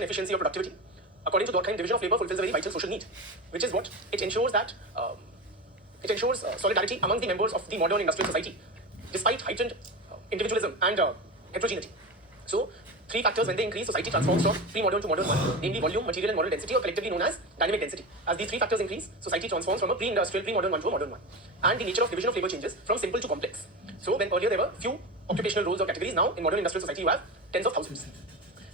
efficiency or productivity. According to Durkheim, division of labor fulfills a very vital social need, which is what? It ensures that solidarity among the members of the modern industrial society, despite heightened individualism and heterogeneity. So, three factors when they increase, society transforms from pre-modern to modern one, namely volume, material and moral density, or collectively known as dynamic density. As these three factors increase, society transforms from a pre-industrial, pre-modern one to a modern one. And the nature of division of labor changes from simple to complex. So, when earlier there were few occupational roles or categories, now in modern industrial society you have tens of thousands.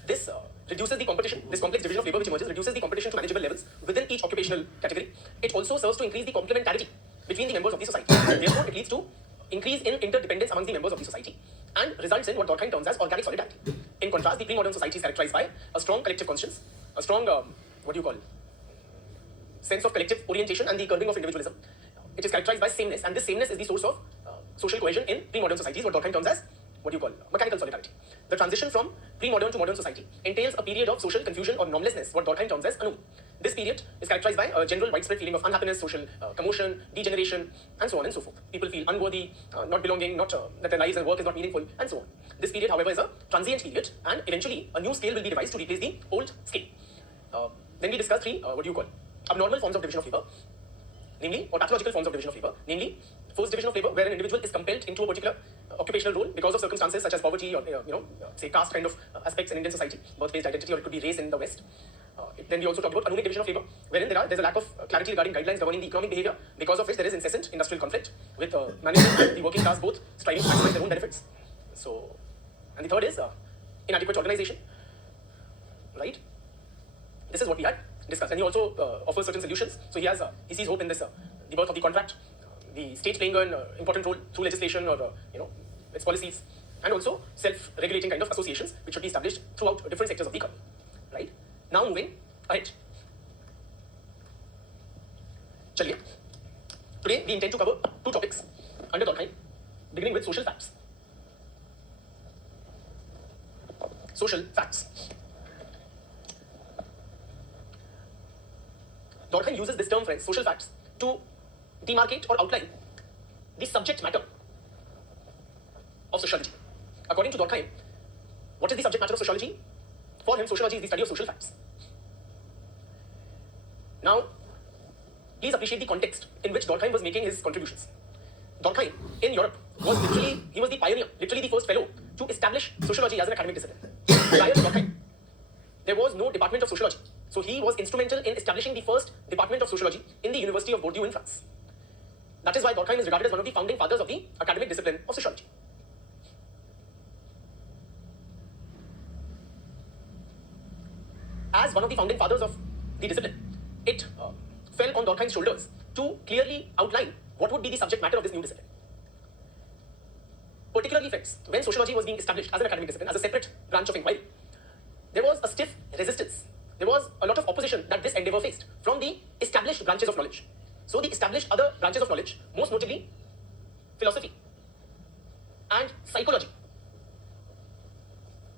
This reduces the competition. This complex division of labor which emerges reduces the competition to manageable levels within each occupational category. It also serves to increase the complementarity between the members of the society. Therefore, it leads to increase in interdependence among the members of the society and results in what Durkheim terms as organic solidarity. In contrast, the pre-modern society is characterized by a strong collective conscience, a strong, sense of collective orientation and the curbing of individualism. It is characterized by sameness, and this sameness is the source of social cohesion in pre-modern societies, what Durkheim terms as mechanical solidarity. The transition from pre-modern to modern society entails a period of social confusion or normlessness, what Durkheim terms as anu. This period is characterized by a general widespread feeling of unhappiness, social commotion, degeneration, and so on and so forth. People feel unworthy, not belonging, that their lives and work is not meaningful, and so on. This period, however, is a transient period, and eventually a new scale will be devised to replace the old scale. Then we discuss three, abnormal forms of division of labor, namely, or pathological forms of division of labor, namely, forced division of labor, where an individual is compelled into a particular occupational role because of circumstances such as poverty or, say, caste kind of aspects in Indian society, birth-based identity, or it could be race in the West. Then we also talk about anomic division of labor, wherein there's a lack of clarity regarding guidelines governing the economic behavior, because of which there is incessant industrial conflict with management and the working class both striving to maximize their own benefits. So, and the third is inadequate organization, right? This is what we had discussed, and he also offers certain solutions. So he sees hope in this, the birth of the contract, the state playing an important role through legislation or its policies, and also self-regulating kind of associations which should be established throughout different sectors of the economy, right? Now moving ahead. Chaliye. Today we intend to cover two topics under Durkheim, beginning with social facts. Social facts. Durkheim uses this term, friends, social facts, to demarcate or outline the subject matter of sociology. According to Durkheim, what is the subject matter of sociology? For him, sociology is the study of social facts. Now, please appreciate the context in which Durkheim was making his contributions. Durkheim, in Europe, was the pioneer, literally the first fellow to establish sociology as an academic discipline. Prior to Durkheim, there was no department of sociology. So he was instrumental in establishing the first department of sociology in the University of Bordeaux in France. That is why Durkheim is regarded as one of the founding fathers of the academic discipline of sociology. As one of the founding fathers of the discipline, it fell on Durkheim's shoulders to clearly outline what would be the subject matter of this new discipline. Particularly, friends, when sociology was being established as an academic discipline, as a separate branch of inquiry, there was a stiff resistance. There was a lot of opposition that this endeavor faced from the established branches of knowledge. So the established other branches of knowledge, most notably philosophy and psychology,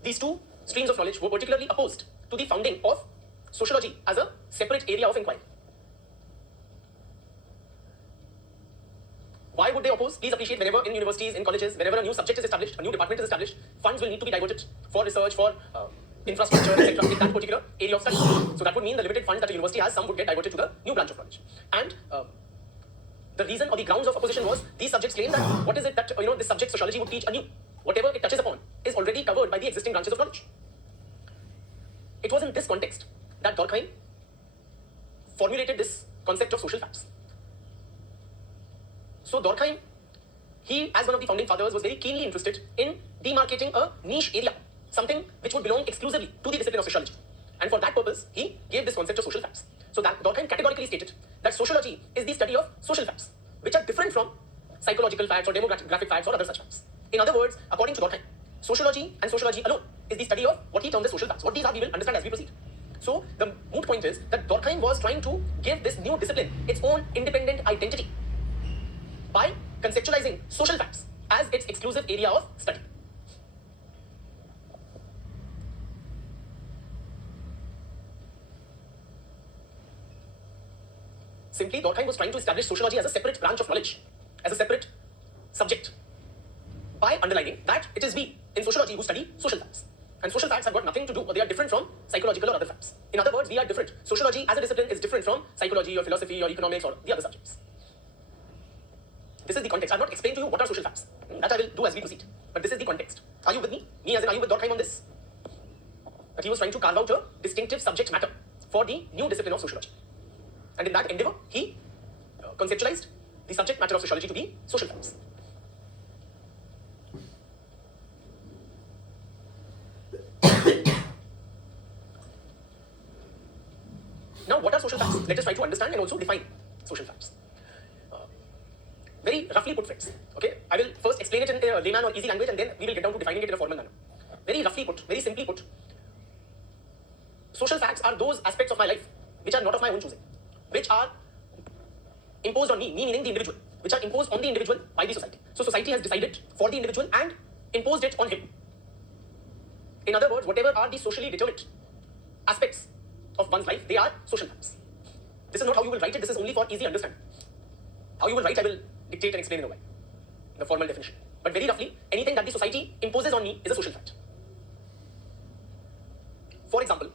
these two streams of knowledge were particularly opposed to the founding of sociology as a separate area of inquiry. Why would they oppose? Please appreciate, whenever in universities, in colleges, whenever a new subject is established, a new department is established, funds will need to be diverted for research, for infrastructure, etc. in that particular area of study. So that would mean the limited funds that a university has, some would get diverted to the new branch of knowledge. And the reason or the grounds of opposition was these subjects claim that what is it that this subject sociology would teach anew? Whatever it touches upon is already covered by the existing branches of knowledge. It was in this context that Durkheim formulated this concept of social facts. So Durkheim, he as one of the founding fathers was very keenly interested in demarcating a niche area, something which would belong exclusively to the discipline of sociology. And for that purpose, he gave this concept of social facts. So that Durkheim categorically stated that sociology is the study of social facts, which are different from psychological facts or demographic facts or other such facts. In other words, according to Durkheim, sociology and sociology alone is the study of what he terms as social facts. What these are, we will understand as we proceed. So the moot point is that Durkheim was trying to give this new discipline its own independent identity by conceptualizing social facts as its exclusive area of study. Simply, Durkheim was trying to establish sociology as a separate branch of knowledge, as a separate subject, by underlining that it is we in sociology who study social facts. And social facts have got nothing to do, or they are different from psychological or other facts. In other words, we are different. Sociology as a discipline is different from psychology or philosophy or economics or the other subjects. This is the context. I have not explained to you what are social facts. That I will do as we proceed. But this is the context. Are you with me? Me as in, are you with Durkheim on this? That he was trying to carve out a distinctive subject matter for the new discipline of sociology. And in that endeavor, he conceptualized the subject matter of sociology to be social facts. Now, what are social facts? Let us try to understand and also define social facts. Very roughly put, friends. Okay, I will first explain it in a layman or easy language, and then we will get down to defining it in a formal manner. Very roughly put, very simply put, social facts are those aspects of my life which are not of my own choosing, which are imposed on me meaning the individual, which are imposed on the individual by the society. So society has decided for the individual and imposed it on him. In other words, whatever are the socially determined aspects of one's life, they are social facts. This is not how you will write it, this is only for easy understanding. How you will write, I will dictate and explain in a while, the formal definition. But very roughly, anything that the society imposes on me is a social fact. For example,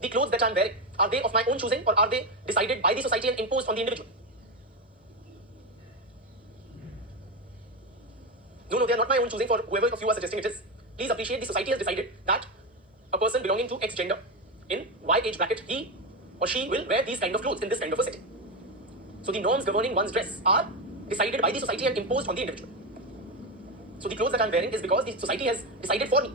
the clothes that I am wearing, are they of my own choosing or are they decided by the society and imposed on the individual? No, they are not my own choosing for whoever of you are suggesting it is. Please appreciate the society has decided that a person belonging to X gender in Y age bracket, he or she will wear these kind of clothes in this kind of a setting. So the norms governing one's dress are decided by the society and imposed on the individual. So the clothes that I'm wearing is because the society has decided for me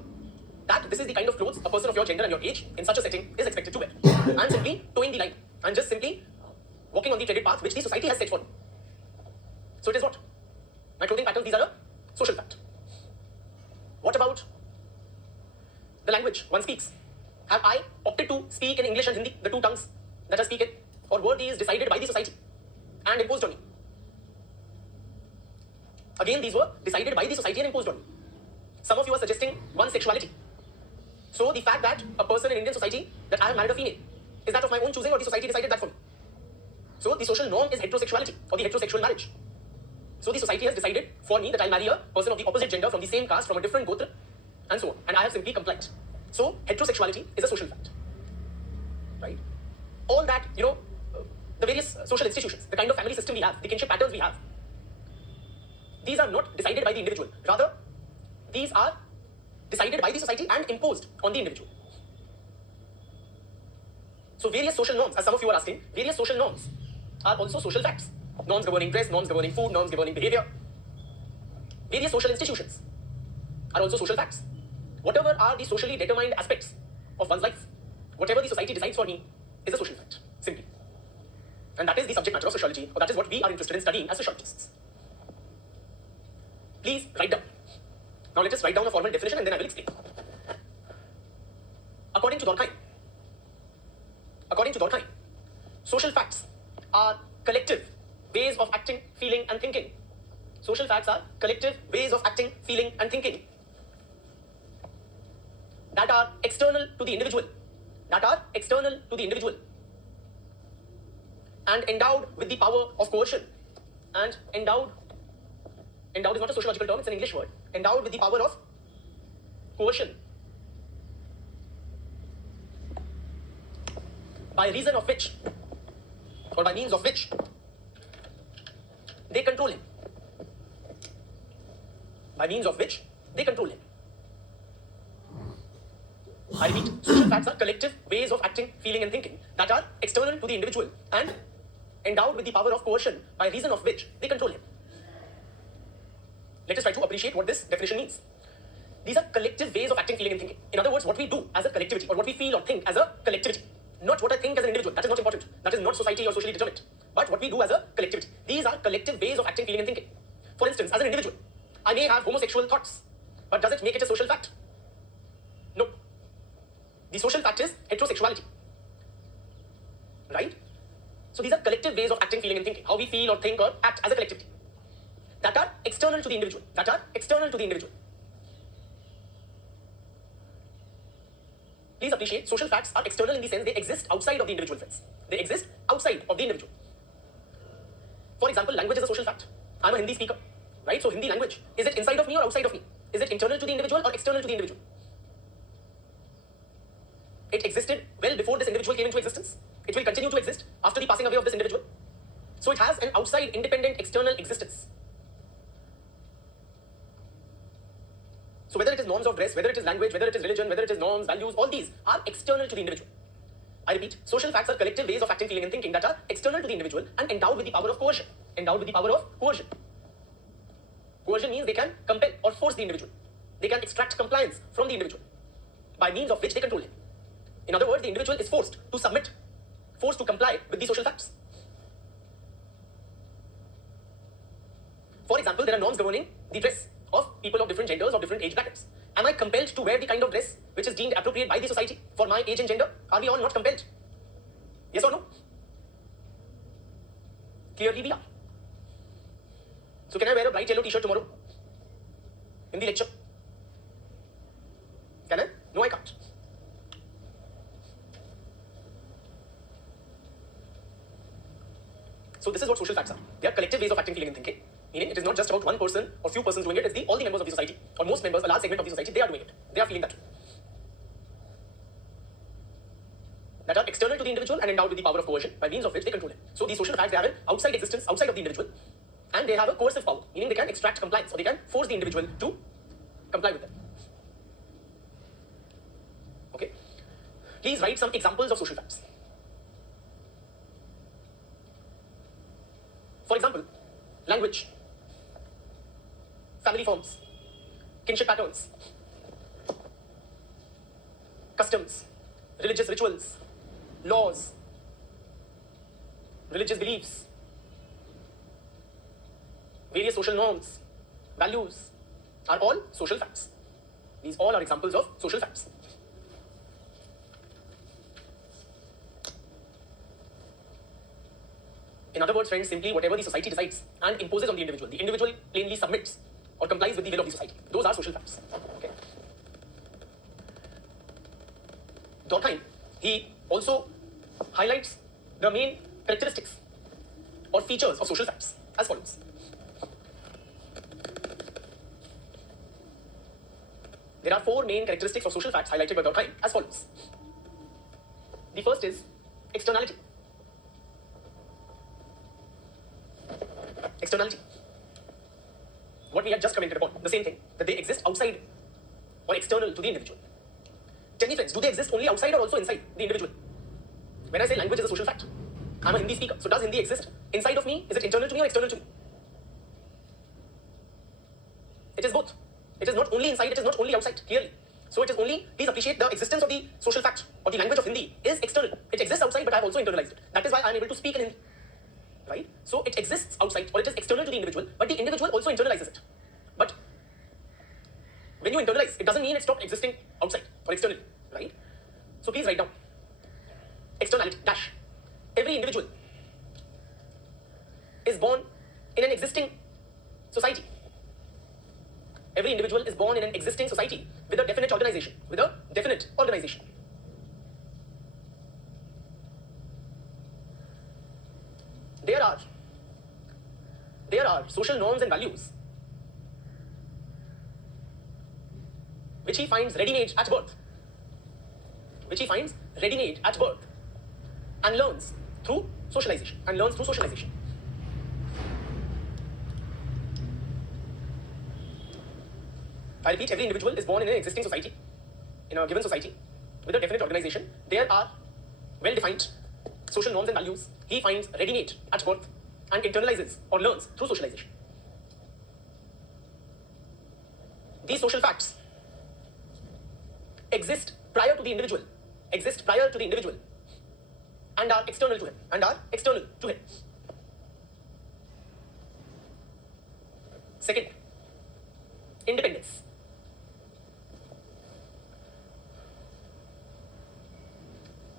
that this is the kind of clothes a person of your gender and your age in such a setting is expected to wear. I'm simply towing the line. I'm just simply walking on the treaded path which the society has set for me. So it is what? My clothing patterns, these are a social fact. What about the language one speaks? Have I opted to speak in English and Hindi, the two tongues that I speak in? Or were these decided by the society and imposed on me? Again, these were decided by the society and imposed on me. Some of you are suggesting one's sexuality. So the fact that a person in Indian society, that I have married a female, is that of my own choosing or the society decided that for me? So the social norm is heterosexuality or the heterosexual marriage. So the society has decided for me that I'll marry a person of the opposite gender from the same caste, from a different gotra, and so on. And I have simply complied. So heterosexuality is a social fact. Right? All that, the various social institutions, the kind of family system we have, the kinship patterns we have, these are not decided by the individual. Rather, these are decided by the society and imposed on the individual. So various social norms, as some of you are asking, various social norms are also social facts. Norms governing dress, norms governing food, norms governing behavior. Various social institutions are also social facts. Whatever are the socially determined aspects of one's life, whatever the society decides for me is a social fact, simply. And that is the subject matter of sociology, or that is what we are interested in studying as sociologists. Please write down. Now let us write down a formal definition and then I will explain. According to Durkheim, social facts are collective ways of acting, feeling and thinking. Social facts are collective ways of acting, feeling and thinking that are external to the individual, and endowed with the power of coercion. And endowed is not a sociological term, it's an English word. Endowed with the power of coercion, by reason of which, or by means of which, they control him. By means of which they control him. I repeat, social facts are collective ways of acting, feeling and thinking that are external to the individual and endowed with the power of coercion by reason of which they control him. Let us try to appreciate what this definition means. These are collective ways of acting, feeling and thinking. In other words, what we do as a collectivity or what we feel or think as a collectivity. Not what I think as an individual. That is not important. That is not society or socially determined. But what we do as a collectivity. These are collective ways of acting, feeling and thinking. For instance, as an individual, I may have homosexual thoughts, but does it make it a social fact? No. The social fact is heterosexuality. Right? So these are collective ways of acting, feeling and thinking. How we feel or think or act as a collectivity. That are external to the individual. Please appreciate, social facts are external in the sense they exist outside of the individual, friends. They exist outside of the individual. For example, language is a social fact. I'm a Hindi speaker, right? So Hindi language, is it inside of me or outside of me? Is it internal to the individual or external to the individual? it existed well before this individual came into existence. It will continue to exist after the passing away of this individual. So it has an outside, independent, external existence. So whether it is norms of dress, whether it is language, whether it is religion, whether it is norms, values, all these are external to the individual. I repeat, social facts are collective ways of acting, feeling, and thinking that are external to the individual and endowed with the power of coercion. Endowed with the power of coercion. Coercion means they can compel or force the individual. They can extract compliance from the individual, by means of which they control him. In other words, the individual is forced to submit, forced to comply with the social facts. For example, there are norms governing the dress of people of different genders or different age brackets. Am I compelled to wear the kind of dress which is deemed appropriate by the society for my age and gender? Are we all not compelled? Yes or no? Clearly we are. So can I wear a bright yellow t-shirt tomorrow? In the lecture? Can I? No, I can't. So this is what social facts are. They are collective ways of acting, feeling, and thinking. Meaning it is not just about one person or few persons doing it, it's all the members of the society, or most members, a large segment of the society, they are doing it. They are feeling that way. That are external to the individual and endowed with the power of coercion, by means of which they control him. So these social facts, they have an outside existence, outside of the individual, and they have a coercive power, meaning they can extract compliance, or they can force the individual to comply with them. Okay. Please write some examples of social facts. For example, language, family forms, kinship patterns, customs, religious rituals, laws, religious beliefs, various social norms, values are all social facts. These all are examples of social facts. In other words, friends, simply whatever the society decides and imposes on the individual plainly submits or complies with the will of the society. Those are social facts. Okay. Durkheim, he also highlights the main characteristics or features of social facts as follows. There are 4 main characteristics of social facts highlighted by Durkheim as follows. The first is externality. Externality. What we had just commented upon, the same thing, that they exist outside or external to the individual. Tell me, friends, do they exist only outside or also inside the individual? When I say language is a social fact, I'm a Hindi speaker, so does Hindi exist inside of me? Is it internal to me or external to me? It is both. It is not only inside, it is not only outside, clearly. So it is only, please appreciate the existence of the social fact or the language of Hindi is external. It exists outside, but I have also internalized it. That is why I am able to speak in Hindi. Right? So it exists outside or it is external to the individual, but the individual also internalizes it. But when you internalize, it doesn't mean it stopped existing outside or externally, right? So please write down externality, dash. Every individual is born in an existing society. Every individual is born in an existing society with a definite organization, There are social norms and values which he finds ready-made at birth. And learns through socialization. I repeat, every individual is born in an existing society, in a given society, with a definite organization. There are well-defined social norms and values he finds ready-made at birth and internalizes or learns through socialization. These social facts exist prior to the individual, and are external to him, Second, independence.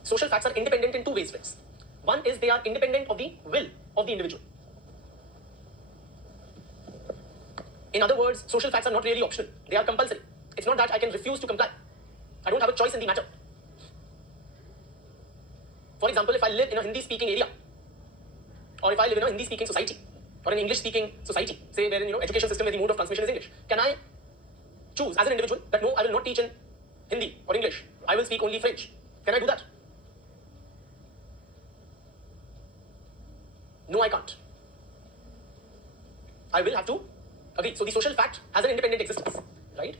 Social facts are independent in 2 ways, friends. One is they are independent of the will of the individual. In other words, social facts are not really optional. They are compulsory. It's not that I can refuse to comply. I don't have a choice in the matter. For example, if I live in a Hindi-speaking area, or if I live in a Hindi-speaking society, or an English-speaking society, say wherein education system where the mode of transmission is English, can I choose as an individual that no, I will not teach in Hindi or English, I will speak only French? Can I do that? No, I can't. I will have to agree. So the social fact has an independent existence, right?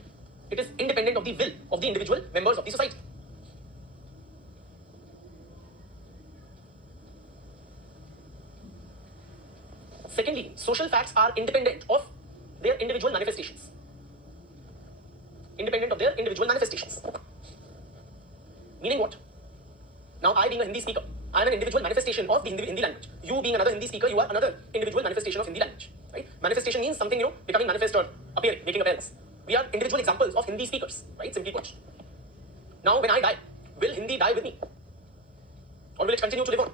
It is independent of the will of the individual members of the society. Secondly, social facts are independent of their individual manifestations. Independent of their individual manifestations. Meaning what? Now, I being a Hindi speaker, I am an individual manifestation of the Hindi language. You being another Hindi speaker, you are another individual manifestation of Hindi language. Right? Manifestation means something, becoming manifest or appearing, making appearance. We are individual examples of Hindi speakers, right? Simply put. Now, when I die, will Hindi die with me? Or will it continue to live on?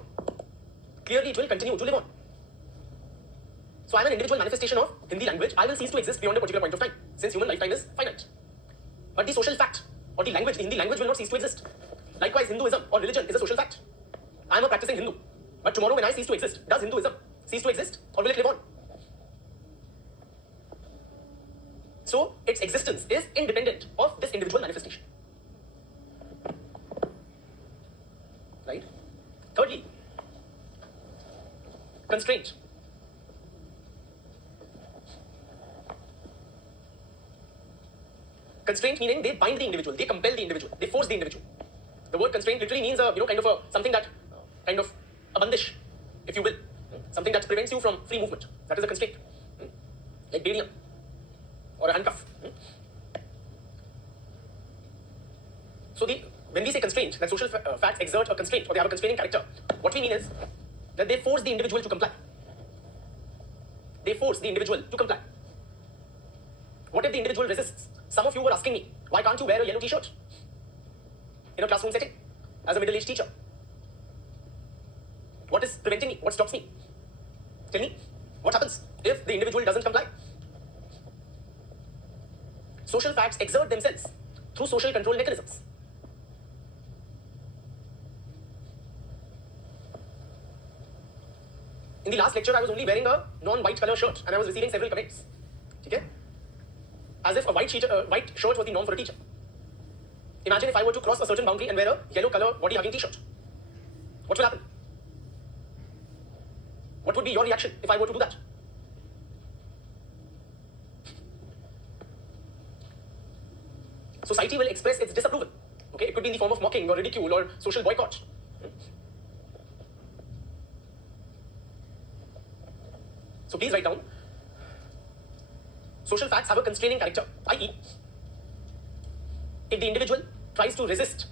Clearly, it will continue to live on. So, I am an individual manifestation of Hindi language. I will cease to exist beyond a particular point of time, since human lifetime is finite. But the social fact, or the language, the Hindi language will not cease to exist. Likewise, Hinduism or religion is a social fact. I am a practicing Hindu. But tomorrow when I cease to exist, does Hinduism cease to exist or will it live on? So, its existence is independent of this individual manifestation. Right? Thirdly, constraint. Constraint meaning they bind the individual, they compel the individual, they force the individual. The word constraint literally means something that kind of a bandish, if you will, something that prevents you from free movement. That is a constraint, like badium or a handcuff. So when we say constraint, that social facts exert a constraint or they have a constraining character, what we mean is that they force the individual to comply. They force the individual to comply. What if the individual resists? Some of you were asking me, why can't you wear a yellow t-shirt in a classroom setting as a middle-aged teacher? What is preventing me? What stops me? Tell me, what happens if the individual doesn't comply? Social facts exert themselves through social control mechanisms. In the last lecture, I was only wearing a non-white color shirt and I was receiving several comments. Okay? As if a white shirt was the norm for a teacher. Imagine if I were to cross a certain boundary and wear a yellow color body hugging t-shirt. What will happen? What would be your reaction if I were to do that? Society will express its disapproval. Okay, it could be in the form of mocking or ridicule or social boycott. So please write down. Social facts have a constraining character, i.e., if the individual tries to resist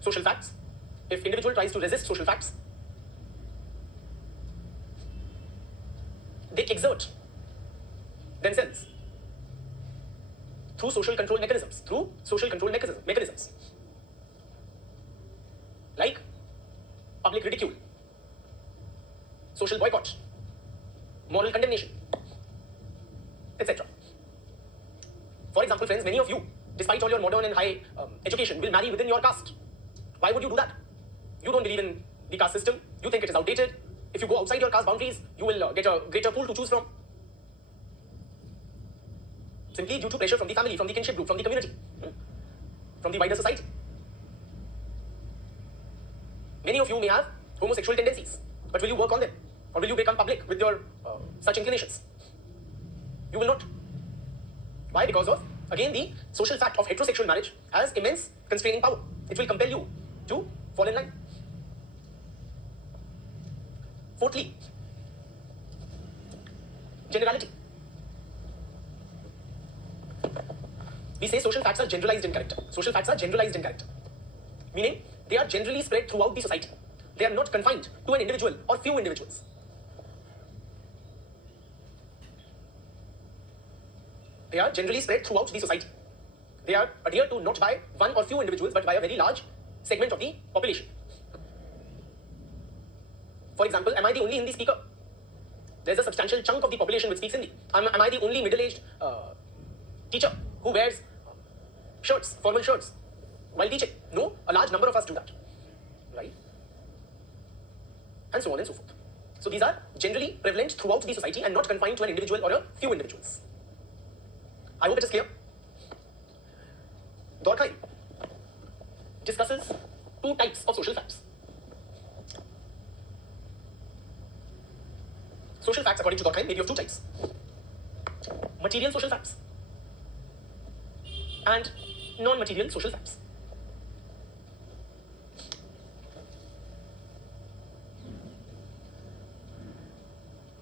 social facts, if individual tries to resist social facts, they exert themselves through social control mechanisms, like public ridicule, social boycott, moral condemnation, etc. For example, friends, many of you, despite all your modern and high education, will marry within your caste. Why would you do that? You don't believe in the caste system. You think it is outdated. If you go outside your caste boundaries, you will get a greater pool to choose from. Simply due to pressure from the family, from the kinship group, from the community, from the wider society. Many of you may have homosexual tendencies, but will you work on them? Or will you become public with your such inclinations? You will not. Why? Because of, again, the social fact of heterosexual marriage has immense constraining power. It will compel you to fall in line. Fourthly, generality. We say social facts are generalized in character. Social facts are generalized in character. Meaning, they are generally spread throughout the society. They are not confined to an individual or few individuals. They are generally spread throughout the society. They are adhered to not by one or few individuals, but by a very large segment of the population. For example, am I the only Hindi speaker? There's a substantial chunk of the population which speaks Hindi. Am I the only middle-aged teacher who wears shirts, formal shirts, while teaching? No, a large number of us do that. Right? And so on and so forth. So these are generally prevalent throughout the society and not confined to an individual or a few individuals. I hope it is clear. Durkheim discusses two types of social facts. Social facts, according to Durkheim, may be of two types: material social facts and non-material social facts.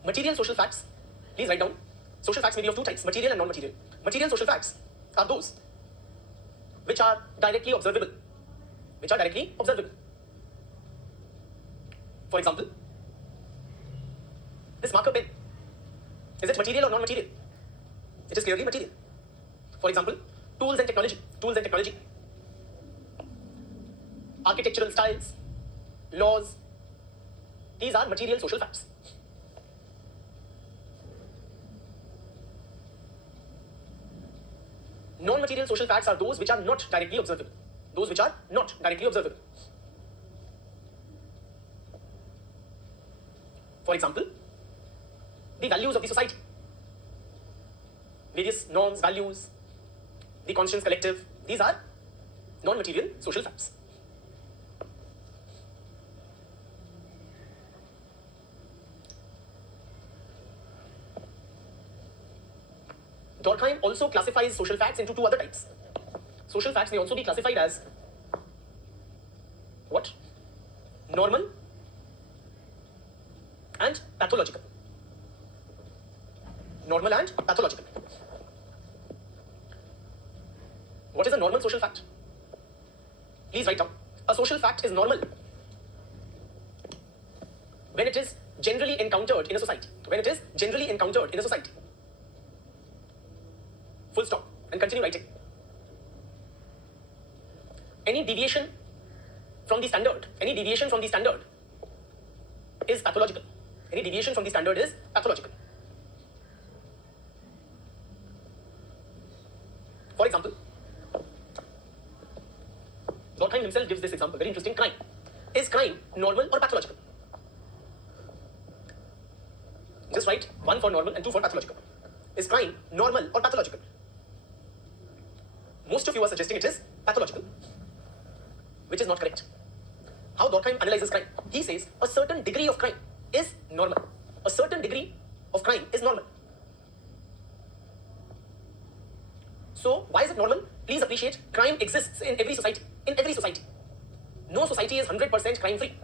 Material social facts, please write down. Social facts may be of two types: material and non-material. Material social facts are those which are directly observable. Which are directly observable. For example, this marker pen, is it material or non-material? It is clearly material. For example, tools and technology. Tools and technology. Architectural styles, laws. These are material social facts. Non-material social facts are those which are not directly observable. Those which are not directly observable. For example, the values of the society. Various norms, values, the conscience collective. These are non-material social facts. Durkheim also classifies social facts into two other types. Social facts may also be classified as what? Normal and pathological. Normal and pathological. What is a normal social fact? Please write down. A social fact is normal when it is generally encountered in a society. When it is generally encountered in a society. Full stop. And continue writing. Any deviation from the standard is pathological. Any deviation from the standard is pathological. For example, Durkheim himself gives this example, very interesting. Crime. Is crime normal or pathological? Just write 1 for normal and 2 for pathological. Is crime normal or pathological? Most of you are suggesting it is pathological, which is not correct. How Durkheim analyzes crime? He says a certain degree of crime is normal. A certain degree of crime is normal. So, why is it normal? Please appreciate, crime exists in every society. In every society. No society is 100% crime-free.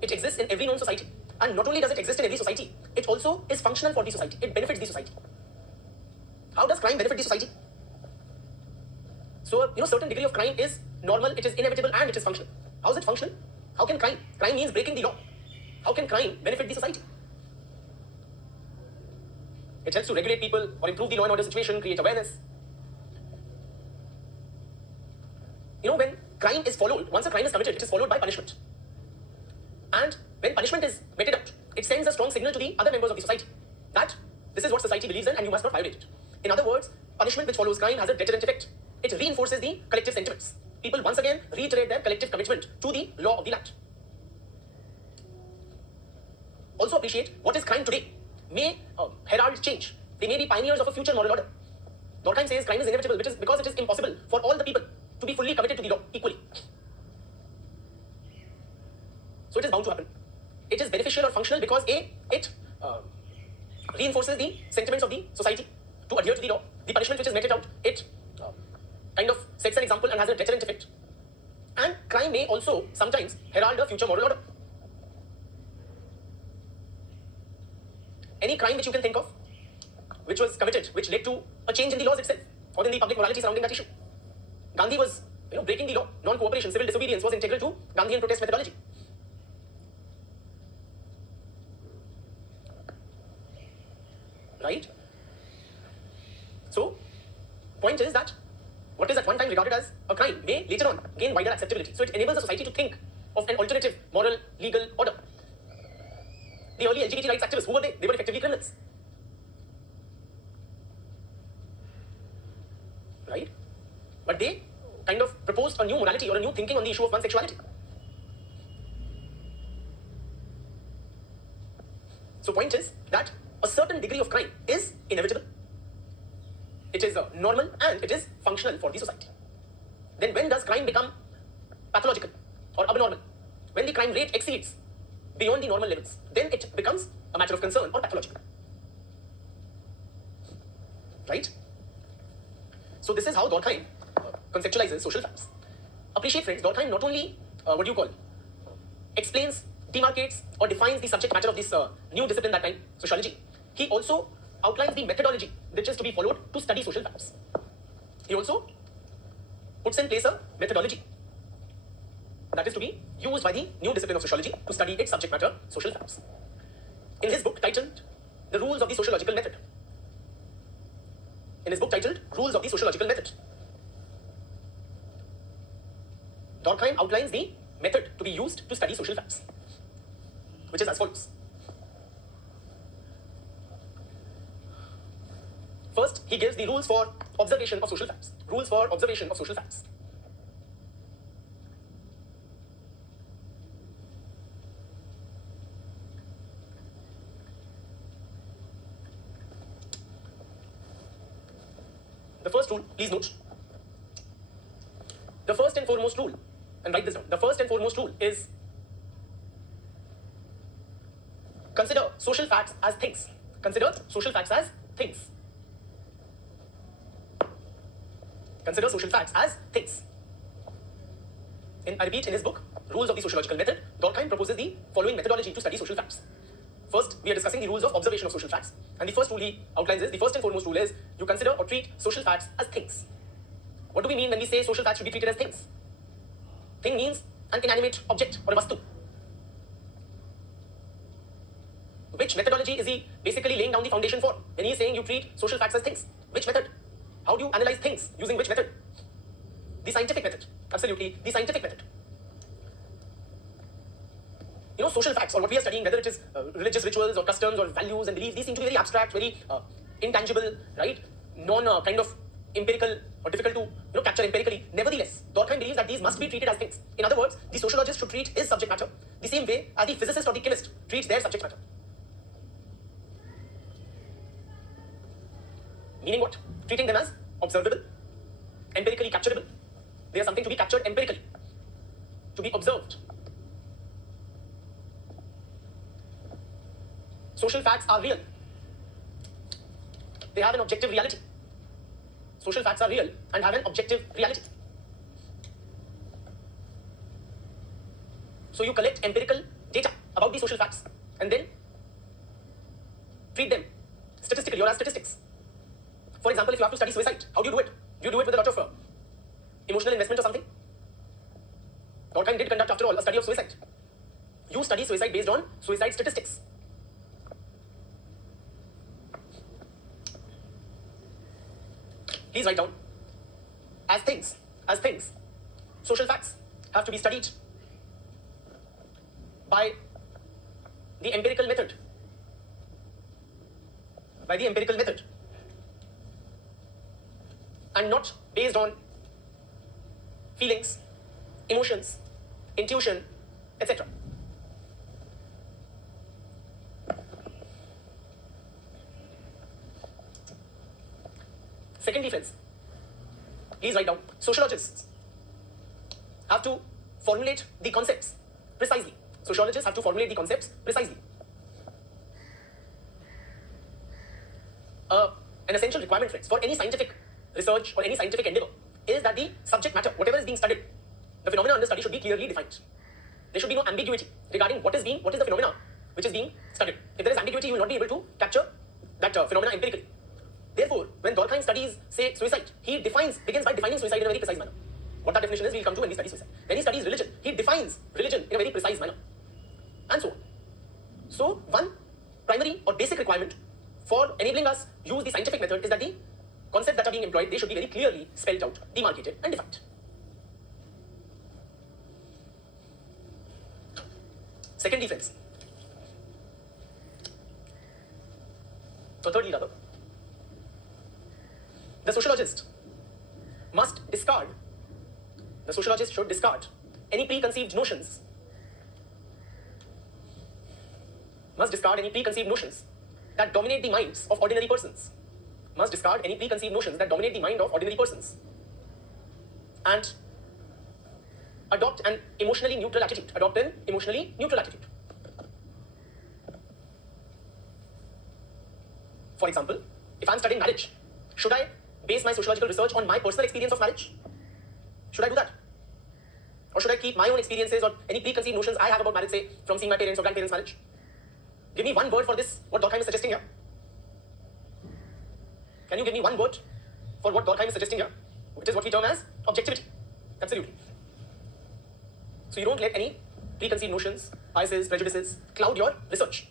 It exists in every known society. And not only does it exist in every society, it also is functional for the society. It benefits the society. How does crime benefit the society? So, certain degree of crime is normal, it is inevitable, and it is functional. How is it functional? How can crime? Crime means breaking the law. How can crime benefit the society? It helps to regulate people or improve the law and order situation, create awareness. When crime is followed, once a crime is committed, it is followed by punishment. And when punishment is meted out, it sends a strong signal to the other members of the society that this is what society believes in and you must not violate it. In other words, punishment which follows crime has a deterrent effect. It reinforces the collective sentiments. People once again reiterate their collective commitment to the law of the land. Also appreciate what is crime today may herald change. They may be pioneers of a future moral order. Durkheim says crime is inevitable because it is impossible for all the people to be fully committed to the law equally. So it is bound to happen. It is beneficial or functional because A, it reinforces the sentiments of the society to adhere to the law. The punishment which is meted out, it kind of sets an example and has a deterrent effect. And crime may also sometimes herald a future moral order. Any crime which you can think of, which was committed, which led to a change in the laws itself, or in the public morality surrounding that issue. Gandhi was, breaking the law. Non-cooperation, civil disobedience was integral to Gandhian protest methodology. Right? So, point is that what is at one time regarded as a crime may later on gain wider acceptability. So it enables the society to think of an alternative moral, legal order. The early LGBT rights activists, who were they? They were effectively criminals. Right? But they kind of proposed a new morality or a new thinking on the issue of one's sexuality. So point is that a certain degree of crime is inevitable. It is normal and it is functional. functional for the society. Then when does crime become pathological or abnormal? When the crime rate exceeds beyond the normal levels, then it becomes a matter of concern or pathological. Right? So this is how Durkheim conceptualizes social facts. Appreciate, friends, Durkheim not only, explains, demarcates, or defines the subject matter of this new discipline that time, sociology. He also outlines the methodology which is to be followed to study social facts. He also puts in place a methodology that is to be used by the new discipline of sociology to study its subject matter, social facts. In his book titled The Rules of the Sociological Method, Durkheim outlines the method to be used to study social facts, which is as follows. First, he gives the rules for observation of social facts. Rules for observation of social facts. The first rule, please note. The first and foremost rule, and write this down. The first and foremost rule is consider social facts as things. Consider social facts as things. Consider social facts as things. I repeat, in his book, Rules of the Sociological Method, Durkheim proposes the following methodology to study social facts. First, we are discussing the rules of observation of social facts. And the first rule he outlines is, the first and foremost rule is, you consider or treat social facts as things. What do we mean when we say social facts should be treated as things? Thing means an inanimate object or a vastu. Which methodology is he basically laying down the foundation for when he is saying you treat social facts as things? Which method? How do you analyze things? Using which method? The scientific method. Absolutely, the scientific method. You know, social facts, or what we are studying, whether it is religious rituals or customs or values and beliefs, these seem to be very abstract, very intangible, right? Kind of empirical or difficult to capture empirically. Nevertheless, Durkheim believes that these must be treated as things. In other words, the sociologist should treat his subject matter the same way as the physicist or the chemist treats their subject matter. Meaning what? Treating them as observable, empirically capturable. They are something to be captured empirically, to be observed. Social facts are real. They have an objective reality. Social facts are real and have an objective reality. So you collect empirical data about the social facts and then treat them statistically or as statistics. For example, if you have to study suicide, how do you do it? Do you do it with a lot of emotional investment or something? Durkheim did conduct, after all, a study of suicide. You study suicide based on suicide statistics. Please write down, as things, social facts have to be studied by the empirical method. And not based on feelings, emotions, intuition, etc. Secondly, friends, please write down, sociologists have to formulate the concepts precisely. Sociologists have to formulate the concepts precisely. An essential requirement, friends, for any scientific research or any scientific endeavor is that the subject matter, whatever is being studied, the phenomena under study should be clearly defined. There should be no ambiguity regarding what is the phenomena which is being studied. If there is ambiguity, you will not be able to capture that phenomena empirically. Therefore, when Durkheim studies, say, suicide, he begins by defining suicide in a very precise manner. What that definition is, we'll come to when we study suicide. When he studies religion, he defines religion in a very precise manner. And so on. So, one primary or basic requirement for enabling us use the scientific method is that the concepts that are being employed, they should be very clearly spelled out, demarcated, and defined. Secondly, friends, or thirdly rather, the sociologist should discard any preconceived notions. That dominate the minds of ordinary persons. and adopt an emotionally neutral attitude. Adopt an emotionally neutral attitude. For example, if I'm studying marriage, should I base my sociological research on my personal experience of marriage? Should I do that? Or should I keep my own experiences or any preconceived notions I have about marriage, say, from seeing my parents or grandparents' marriage? Give me one word for this, what Durkheim is suggesting here. Can you give me one word for what Durkheim is suggesting here? It is what we term as objectivity. Absolutely. So you don't let any preconceived notions, biases, prejudices cloud your research.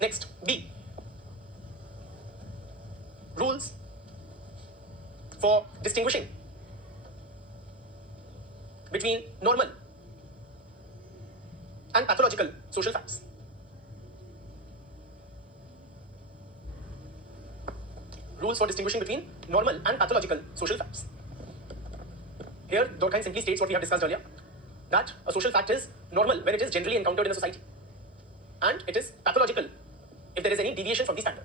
Next, B. Rules for distinguishing between normal and pathological social facts. Rules for distinguishing between normal and pathological social facts. Here, Durkheim simply states what we have discussed earlier, that a social fact is normal when it is generally encountered in a society, and it is pathological if there is any deviation from the standard.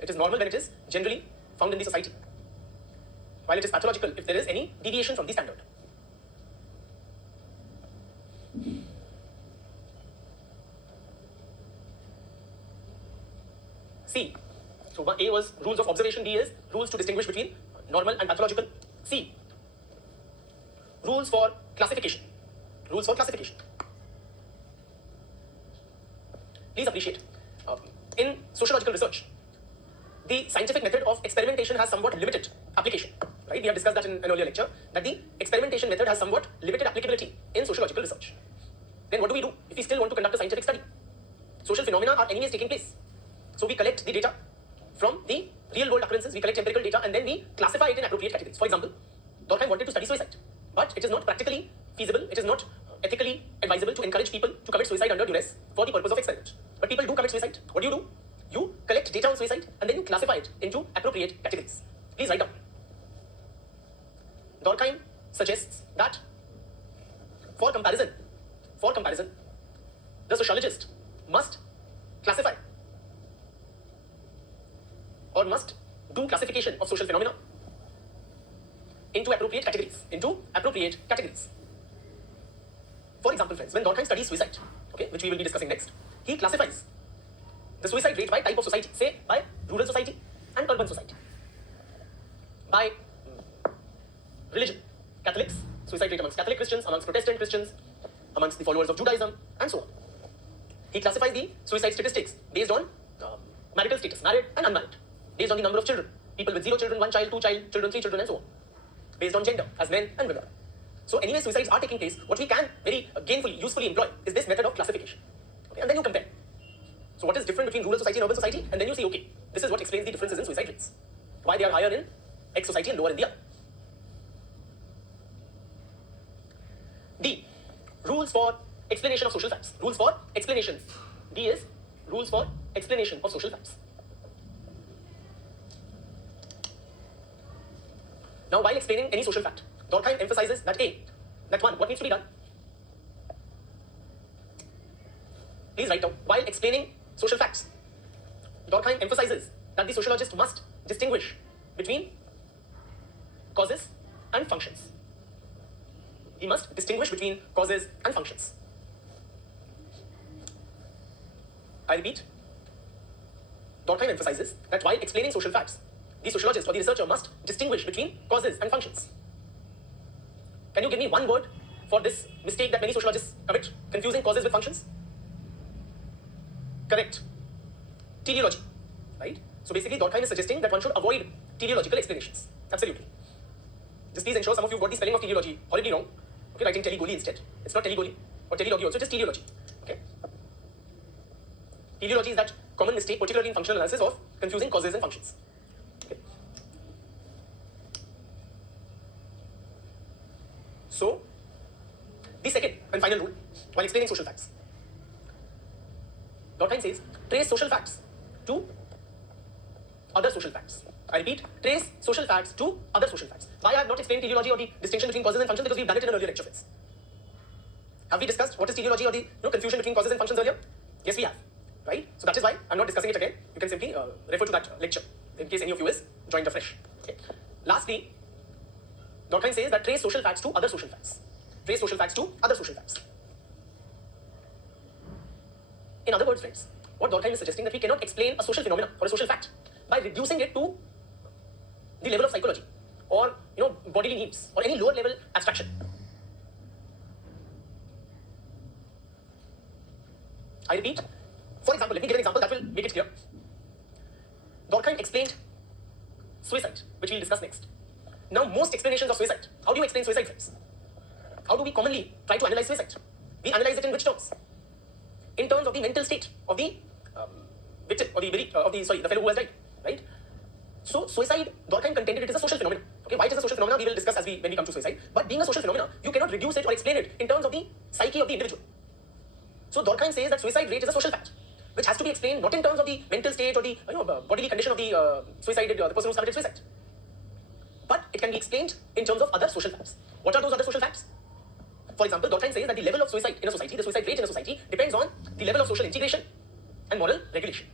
It is normal when it is generally found in the society, while it is pathological if there is any deviation from the standard. C. So A was rules of observation, B is rules to distinguish between normal and pathological. C. Rules for classification. Rules for classification. Please appreciate, in sociological research, the scientific method of experimentation has somewhat limited application. Right? We have discussed that in an earlier lecture, that the experimentation method has somewhat limited applicability in sociological research. Then what do we do if we still want to conduct a scientific study? Social phenomena are anyways taking place. So we collect the data from the real world occurrences, we collect empirical data, and then we classify it in appropriate categories. For example, Durkheim wanted to study suicide, but it is not practically feasible, it is not ethically advisable to encourage people to commit suicide under duress for the purpose of experiment. But people do commit suicide. What do? You collect data on suicide and then you classify it into appropriate categories. Please write down. Durkheim suggests that for comparison, the sociologist must classify or must do classification of social phenomena into appropriate categories. For example, friends, when Durkheim studies suicide, okay, which we will be discussing next, he classifies the suicide rate by type of society, say by rural society and urban society. By religion, Catholics, suicide rate amongst Catholic Christians, amongst Protestant Christians, amongst the followers of Judaism, and so on. He classifies the suicide statistics based on marital status, married and unmarried, based on the number of children, people with 0 children, 1 child, 2 children, 3 children, and so on, based on gender, as men and women. So anyway, suicides are taking place. What we can very gainfully, usefully employ is this method of classification. Okay? And then you compare. So what is different between rural society and urban society? And then you say, okay, this is what explains the differences in suicide rates. Why they are higher in X society and lower in the other. D. Rules for explanation of social facts. Rules for explanation. D is rules for explanation of social facts. Now, while explaining any social fact, Durkheim emphasizes that what needs to be done? Please write down. While explaining social facts, Durkheim emphasizes that the sociologist must distinguish between causes and functions. He must distinguish between causes and functions. I repeat, Durkheim emphasizes that while explaining social facts, the sociologist or the researcher must distinguish between causes and functions. Can you give me one word for this mistake that many sociologists commit, confusing causes with functions? Correct. Teleology, right? So basically, Durkheim is suggesting that one should avoid teleological explanations. Absolutely. Just please ensure some of you got the spelling of teleology horribly wrong. Okay, writing telegoli instead. It's not telegoli or telelogy also, it is teleology. Okay. Teleology is that common mistake, particularly in functional analysis, of confusing causes and functions. Okay. So, the second and final rule, while explaining social facts, Durkheim says, trace social facts to other social facts. I repeat, trace social facts to other social facts. Why I have not explained teleology or the distinction between causes and functions? Because we've done it in an earlier lecture, friends. Have we discussed what is teleology or the confusion between causes and functions earlier? Yes, we have. Right? So that is why I'm not discussing it again. You can simply refer to that lecture in case any of you is joined afresh. Okay. Lastly, Durkheim says that trace social facts to other social facts. Trace social facts to other social facts. In other words, friends, what Durkheim is suggesting that we cannot explain a social phenomenon or a social fact by reducing it to the level of psychology or bodily needs or any lower level abstraction. I repeat, for example, let me give an example that will make it clear. Durkheim explained suicide, which we'll discuss next. Now, most explanations of suicide, how do you explain suicide, friends? How do we commonly try to analyze suicide? We analyze it in which terms? In terms of the mental state of the victim or the fellow who has died, right? So, suicide, Durkheim contended it is a social phenomenon. Okay, why it is a social phenomenon, we will discuss when we come to suicide. But being a social phenomenon, you cannot reduce it or explain it in terms of the psyche of the individual. So, Durkheim says that suicide rate is a social fact, which has to be explained not in terms of the mental state or the bodily condition of the the person who committed suicide, but it can be explained in terms of other social facts. What are those other social facts? For example, Durkheim says that the level of suicide in a society, the suicide rate in a society, depends on the level of social integration and moral regulation.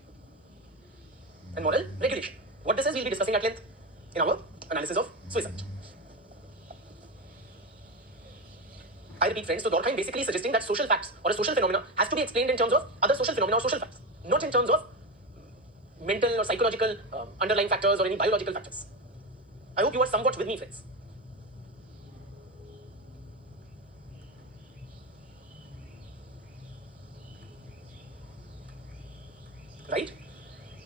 What this is, we'll be discussing at length in our analysis of suicide. I repeat, friends, so Durkheim basically suggesting that social facts or a social phenomena has to be explained in terms of other social phenomena or social facts, not in terms of mental or psychological underlying factors or any biological factors. I hope you are somewhat with me, friends. Right?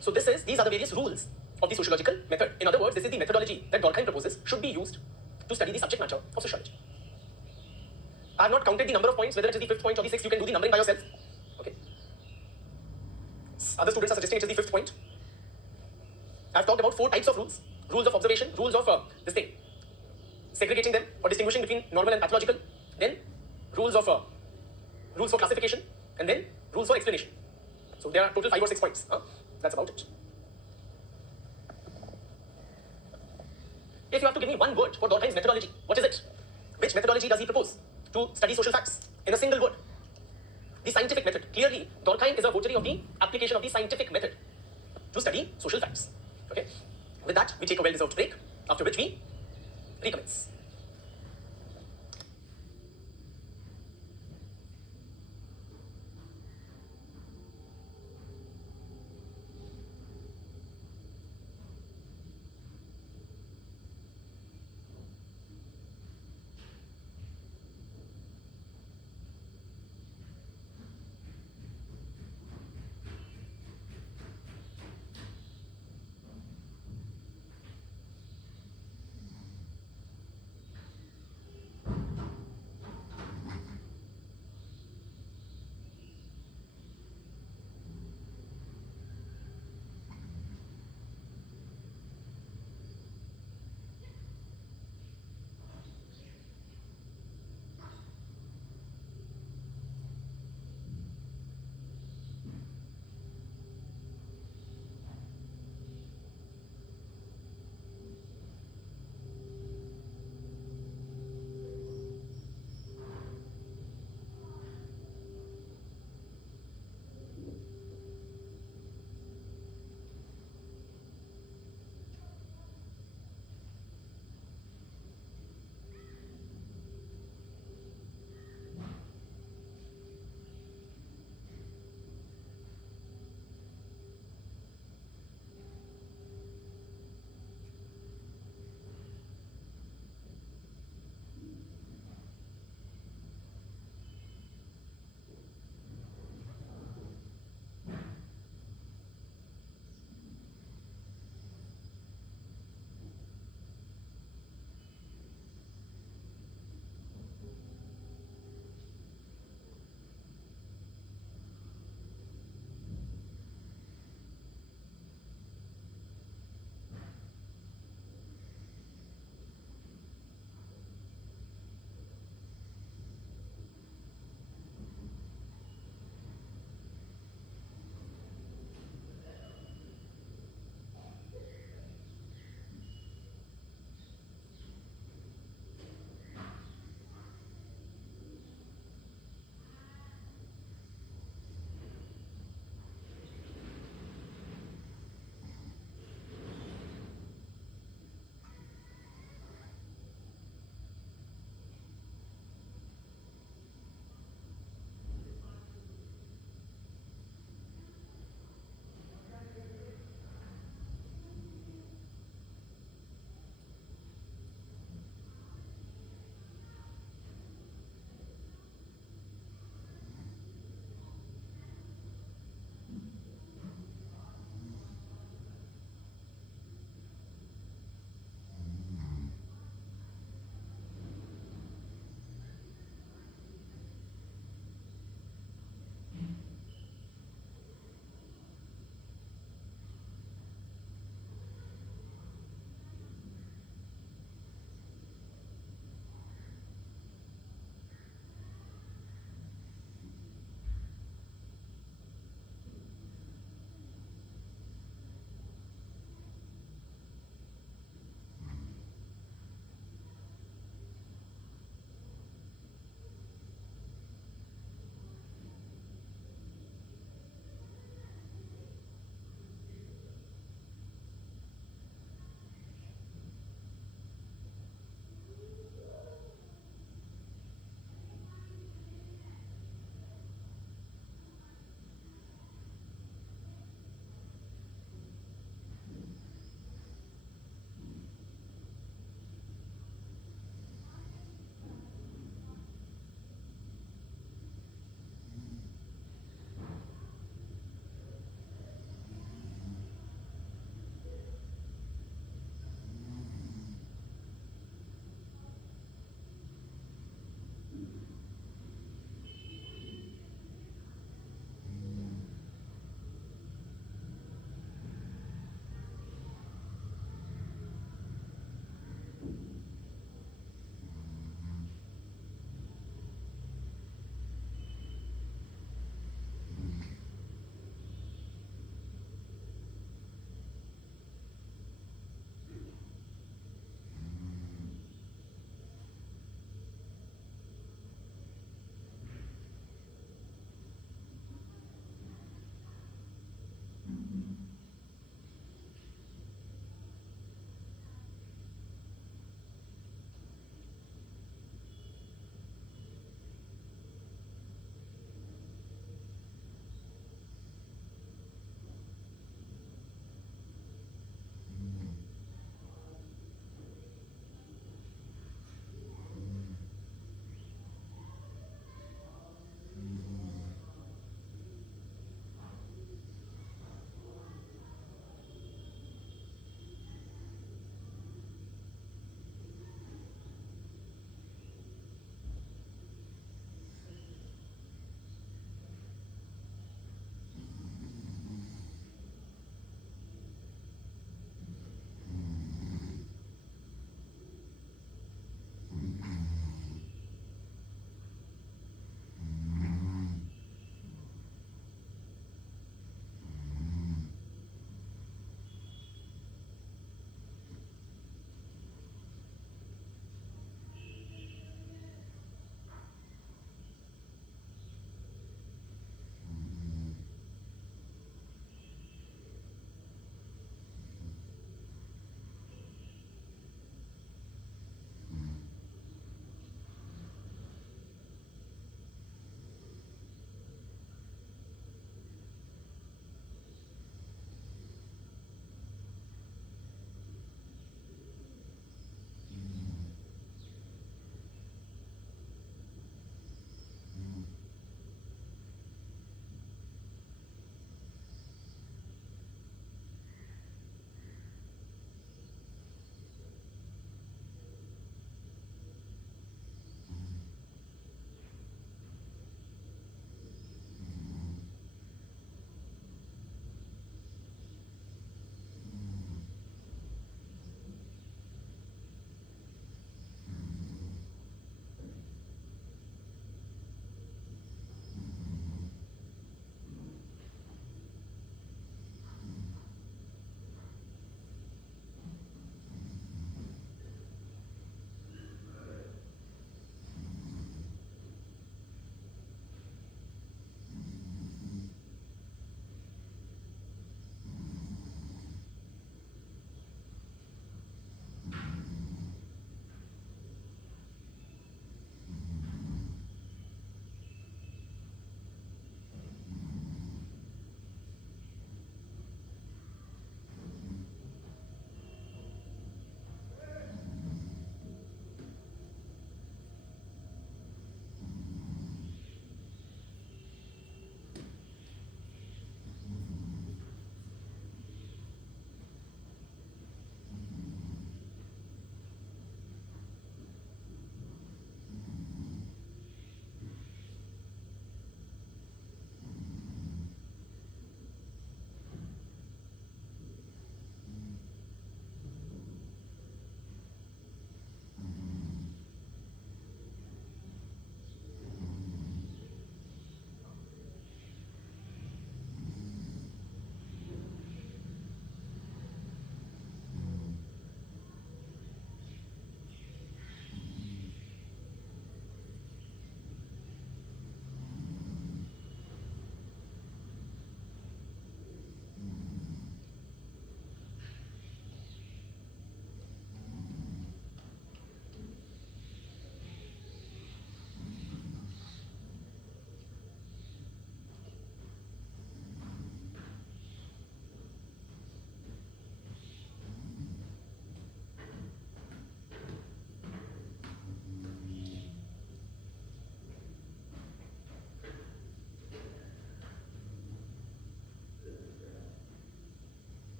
So these are the various rules of the sociological method. In other words, this is the methodology that Durkheim proposes should be used to study the subject matter of sociology. I have not counted the number of points, whether it is the 5th point or the 6th, you can do the numbering by yourself. Okay. Other students are suggesting it is the 5th point. I have talked about 4 types of rules. Rules of observation, rules of segregating them or distinguishing between normal and pathological, then rules for classification, and then rules for explanation. So there are total 5 or 6 points. That's about it. If you have to give me one word for Durkheim's methodology, what is it? Which methodology does he propose to study social facts? In a single word, the scientific method. Clearly, Durkheim is a votary of the application of the scientific method to study social facts. Okay. With that, we take a well-deserved break, after which we recommence.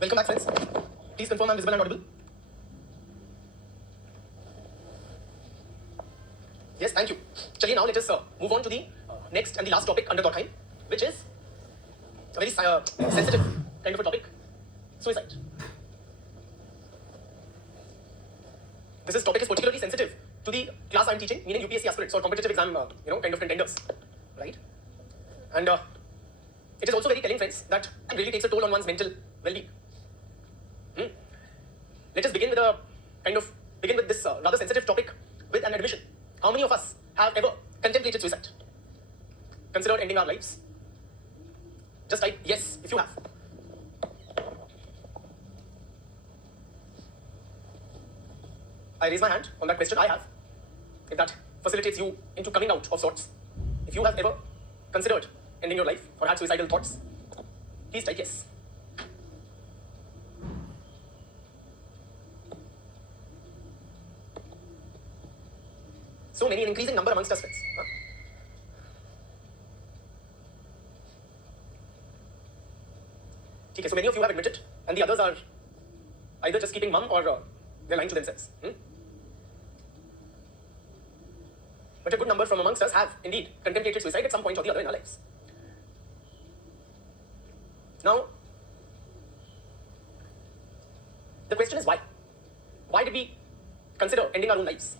Welcome back, friends. Please confirm I'm visible and audible. Yes, thank you. Chaliye, now let us move on to the next and the last topic under Durkheim, which is a very sensitive kind of a topic, suicide. This topic is particularly sensitive to the class I'm teaching, meaning UPSC aspirants or competitive exam, kind of contenders, right? And it is also very telling, friends, that it really takes a toll on one's mental well-being. Let us begin with this rather sensitive topic with an admission. How many of us have ever contemplated suicide? Considered ending our lives? Just type yes if you have. I raise my hand on that question. I have. If that facilitates you into coming out of sorts. If you have ever considered ending your life or had suicidal thoughts, please type yes. So many, an increasing number amongst us, friends. Okay, so many of you have admitted, and the others are either just keeping mum or they're lying to themselves. But a good number from amongst us have indeed contemplated suicide at some point or the other in our lives. Now, the question is why? Why did we consider ending our own lives?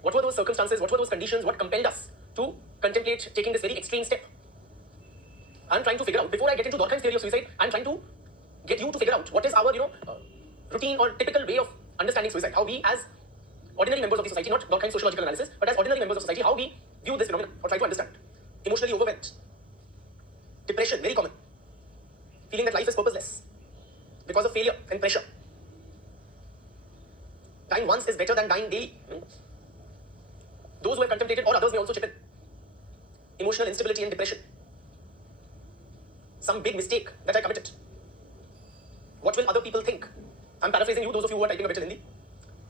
What were those circumstances? What were those conditions? What compelled us to contemplate taking this very extreme step? I'm trying to figure out, before I get into Durkheim's theory of suicide, I'm trying to get you to figure out what is our, routine or typical way of understanding suicide. How we, as ordinary members of the society, not Durkheim's sociological analysis, but as ordinary members of society, how we view this phenomenon or try to understand. Emotionally overwhelmed. Depression, very common. Feeling that life is purposeless because of failure and pressure. Dying once is better than dying daily. Those who have contemplated, or others may also chip in. Emotional instability and depression. Some big mistake that I committed. What will other people think? I'm paraphrasing you, those of you who are typing a bit in Hindi.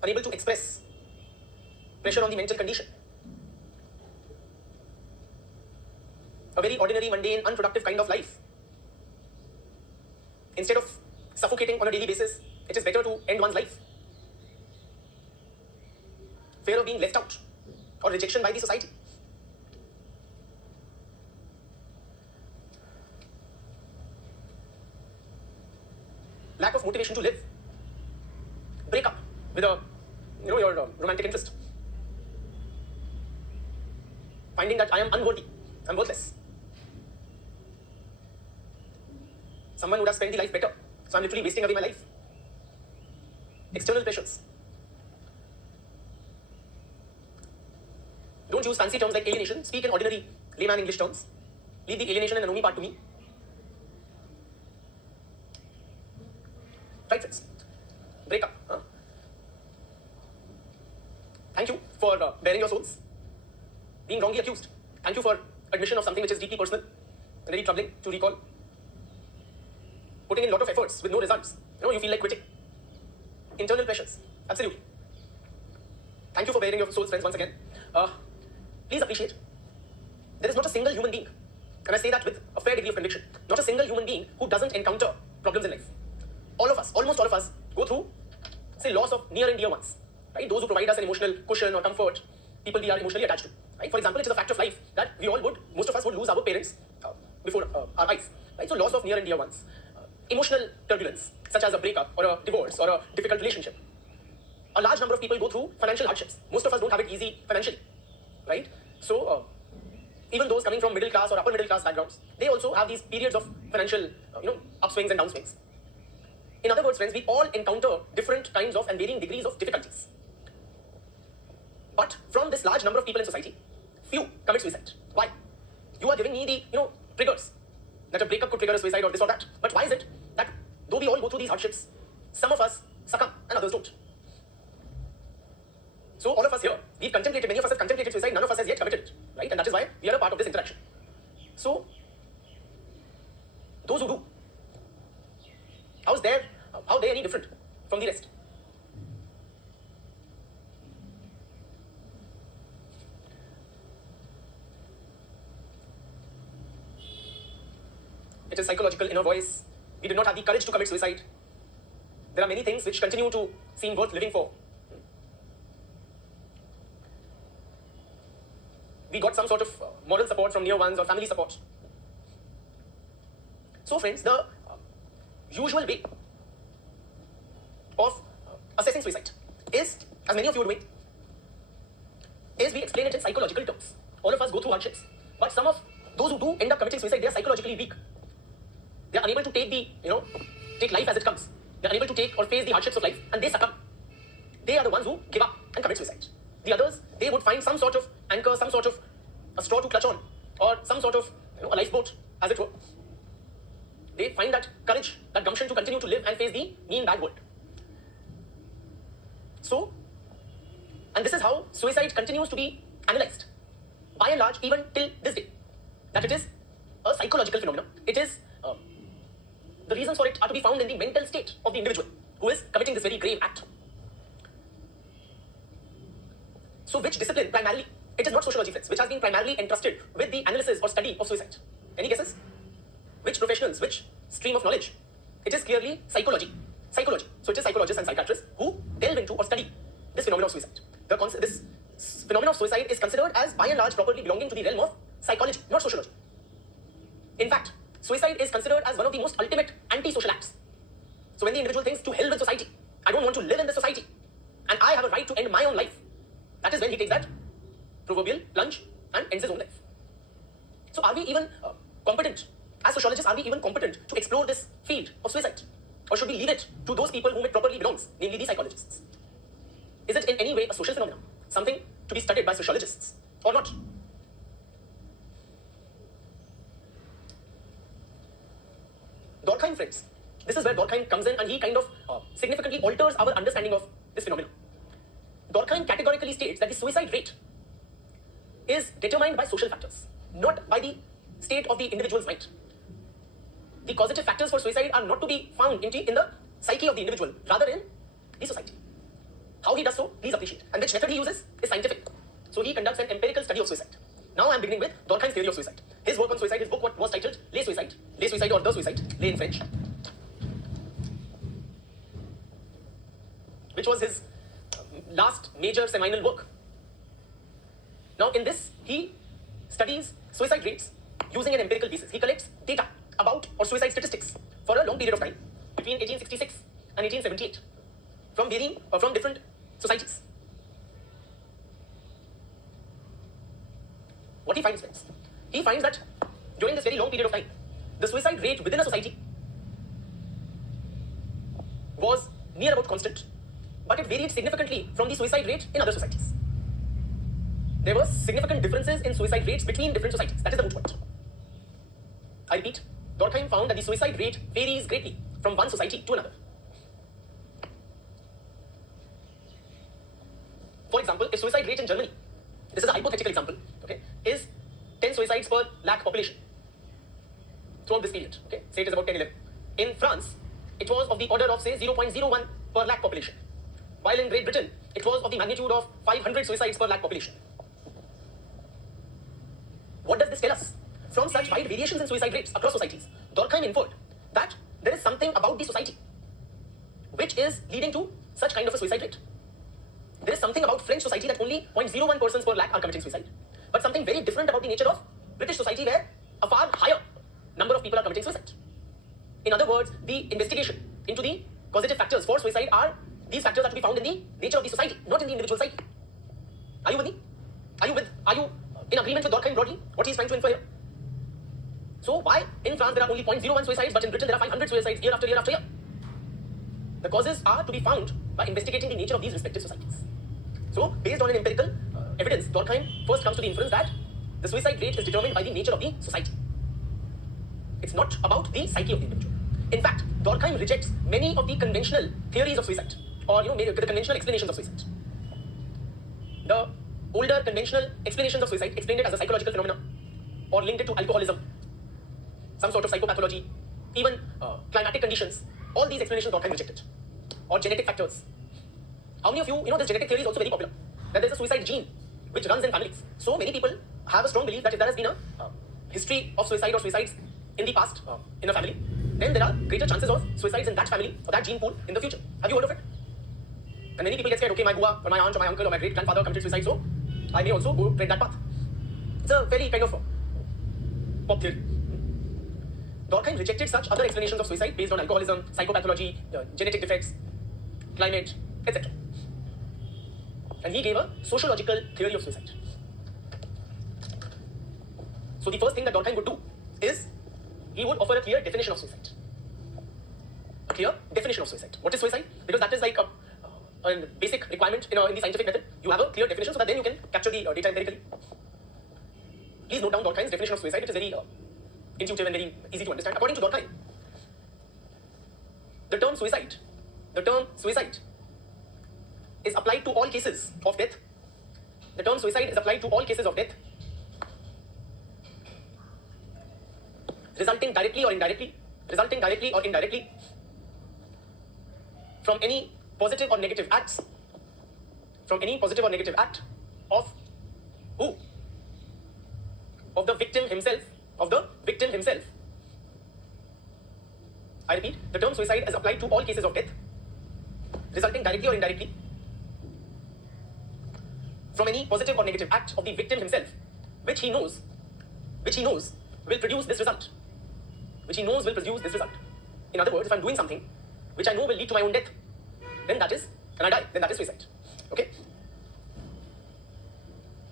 Unable to express. Pressure on the mental condition. A very ordinary, mundane, unproductive kind of life. Instead of suffocating on a daily basis, it is better to end one's life. Fear of being left out or rejection by the society. Lack of motivation to live. Break up with your romantic interest. Finding that I am unworthy, I'm worthless. Someone would have spent the life better, so I'm literally wasting away my life. External pressures. Don't use fancy terms like alienation. Speak in ordinary layman English terms. Leave the alienation and the me part to me. Right, friends? Break up. Thank you for bearing your souls. Being wrongly accused. Thank you for admission of something which is deeply personal and very troubling to recall. Putting in a lot of efforts with no results. You feel like quitting. Internal pressures. Absolutely. Thank you for bearing your souls, friends, once again. Please appreciate, there is not a single human being, and I say that with a fair degree of conviction, not a single human being who doesn't encounter problems in life. All of us, almost all of us, go through, say, loss of near and dear ones, right? Those who provide us an emotional cushion or comfort, people we are emotionally attached to, right? For example, it is a fact of life that most of us would lose our parents before our eyes, right? So loss of near and dear ones. Emotional turbulence, such as a breakup or a divorce or a difficult relationship. A large number of people go through financial hardships. Most of us don't have it easy financially, right? So even those coming from middle class or upper middle class backgrounds, they also have these periods of financial, upswings and downswings. In other words, friends, we all encounter different kinds of and varying degrees of difficulties. But from this large number of people in society, few commit suicide. Why? You are giving me the, triggers that a breakup could trigger a suicide or this or that. But why is it that though we all go through these hardships, some of us succumb and others don't? So all of us here, many of us have contemplated suicide, none of us has yet committed it, right? And that is why we are a part of this interaction. So, those who do, how are they any different from the rest? It is psychological inner voice, We did not have the courage to commit suicide. There are many things which continue to seem worth living for. We got some sort of moral support from near ones or family support. So friends, the usual way of assessing suicide is, as many of you are doing, is we explain it in psychological terms. All of us go through hardships, but some of those who do end up committing suicide, they are psychologically weak. They are unable to take life as it comes. They are unable to take or face the hardships of life, and they succumb. They are the ones who give up and commit suicide. The others, they would find some sort of anchor, some sort of a straw to clutch on, or some sort of a lifeboat, as it were. They find that courage, that gumption to continue to live and face the mean bad world. So, and this is how suicide continues to be analyzed, by and large, even till this day, that it is a psychological phenomenon. It is, the reasons for it are to be found in the mental state of the individual who is committing this very grave act. So which discipline primarily? It is not sociology, friends, which has been primarily entrusted with the analysis or study of suicide. Any guesses? Which professionals, which stream of knowledge? It is clearly psychology. Psychology. So it is psychologists and psychiatrists who delve into or study this phenomenon of suicide. This phenomenon of suicide is considered as by and large properly belonging to the realm of psychology, not sociology. In fact, suicide is considered as one of the most ultimate anti-social acts. So when the individual thinks, to hell with society, I don't want to live in this society, and I have a right to end my own life, that is when he takes that proverbial plunge and ends his own life. So are we even competent, as sociologists, are we even competent to explore this field of suicide? Or should we leave it to those people whom it properly belongs, namely the psychologists? Is it in any way a social phenomenon, something to be studied by sociologists, or not? Durkheim, friends. This is where Durkheim comes in, and he kind of significantly alters our understanding of this phenomenon. Durkheim categorically states that the suicide rate is determined by social factors, not by the state of the individual's mind. The causative factors for suicide are not to be found in the psyche of the individual, rather in the society. How he does so, please appreciate. And which method he uses is scientific. So he conducts an empirical study of suicide. Now I am beginning with Durkheim's theory of suicide. His work on suicide, his book was titled Les Suicide or The Suicide, Les in French, which was his last major seminal work. Now in this, he studies suicide rates using an empirical basis. He collects data about or suicide statistics for a long period of time between 1866 and 1878 from different societies. What he finds, friends? He finds that during this very long period of time, the suicide rate within a society was near about constant, but it varied significantly from the suicide rate in other societies. There were significant differences in suicide rates between different societies. That is the moot point. I repeat, Durkheim found that the suicide rate varies greatly from one society to another. For example, if suicide rate in Germany, this is a hypothetical example, okay, is 10 suicides per lakh population throughout this period, okay, say it is about 10, 11. In France, it was of the order of, say, 0.01 per lakh population, while in Great Britain, it was of the magnitude of 500 suicides per lakh population. What does this tell us? From such wide variations in suicide rates across societies, Durkheim inferred that there is something about the society which is leading to such kind of a suicide rate. There is something about French society that only 0.01 persons per lakh are committing suicide, but something very different about the nature of British society where a far higher number of people are committing suicide. In other words, the investigation into the causative factors for suicide these factors are to be found in the nature of the society, not in the individual psyche. Are you with me? Are you in agreement with Durkheim broadly, what he is trying to infer here? So why in France there are only 0.01 suicides, but in Britain there are 500 suicides year after year after year? The causes are to be found by investigating the nature of these respective societies. So based on an empirical evidence, Durkheim first comes to the inference that the suicide rate is determined by the nature of the society. It's not about the psyche of the individual. In fact, Durkheim rejects many of the conventional theories of suicide, or the conventional explanations of suicide. The older conventional explanations of suicide explained it as a psychological phenomenon, or linked it to alcoholism, some sort of psychopathology, even climatic conditions. All these explanations Durkheim rejected. Or genetic factors. How many of you, this genetic theory is also very popular, that there's a suicide gene which runs in families. So many people have a strong belief that if there has been a history of suicide or suicides in the past in a family, then there are greater chances of suicides in that family or that gene pool in the future. Have you heard of it? And many people get scared, okay, my Bua or my aunt or my uncle or my great grandfather committed suicide, so I may also go tread that path. It's a very kind of pop theory. Durkheim rejected such other explanations of suicide based on alcoholism, psychopathology, genetic defects, climate, etc. And he gave a sociological theory of suicide. So the first thing that Durkheim would do is he would offer a clear definition of suicide. A clear definition of suicide. What is suicide? Because that is like a basic requirement in the scientific method. You have a clear definition so that then you can capture the data empirically. Please note down Durkheim's definition of suicide, which is very intuitive and very easy to understand. According to Durkheim, the term suicide is applied to all cases of death. The term suicide is applied to all cases of death resulting directly or indirectly from any positive or negative acts of who? Of the victim himself. I repeat, the term suicide is applied to all cases of death resulting directly or indirectly from any positive or negative act of the victim himself, which he knows will produce this result. In other words, if I'm doing something which I know will lead to my own death, then that is suicide. Okay?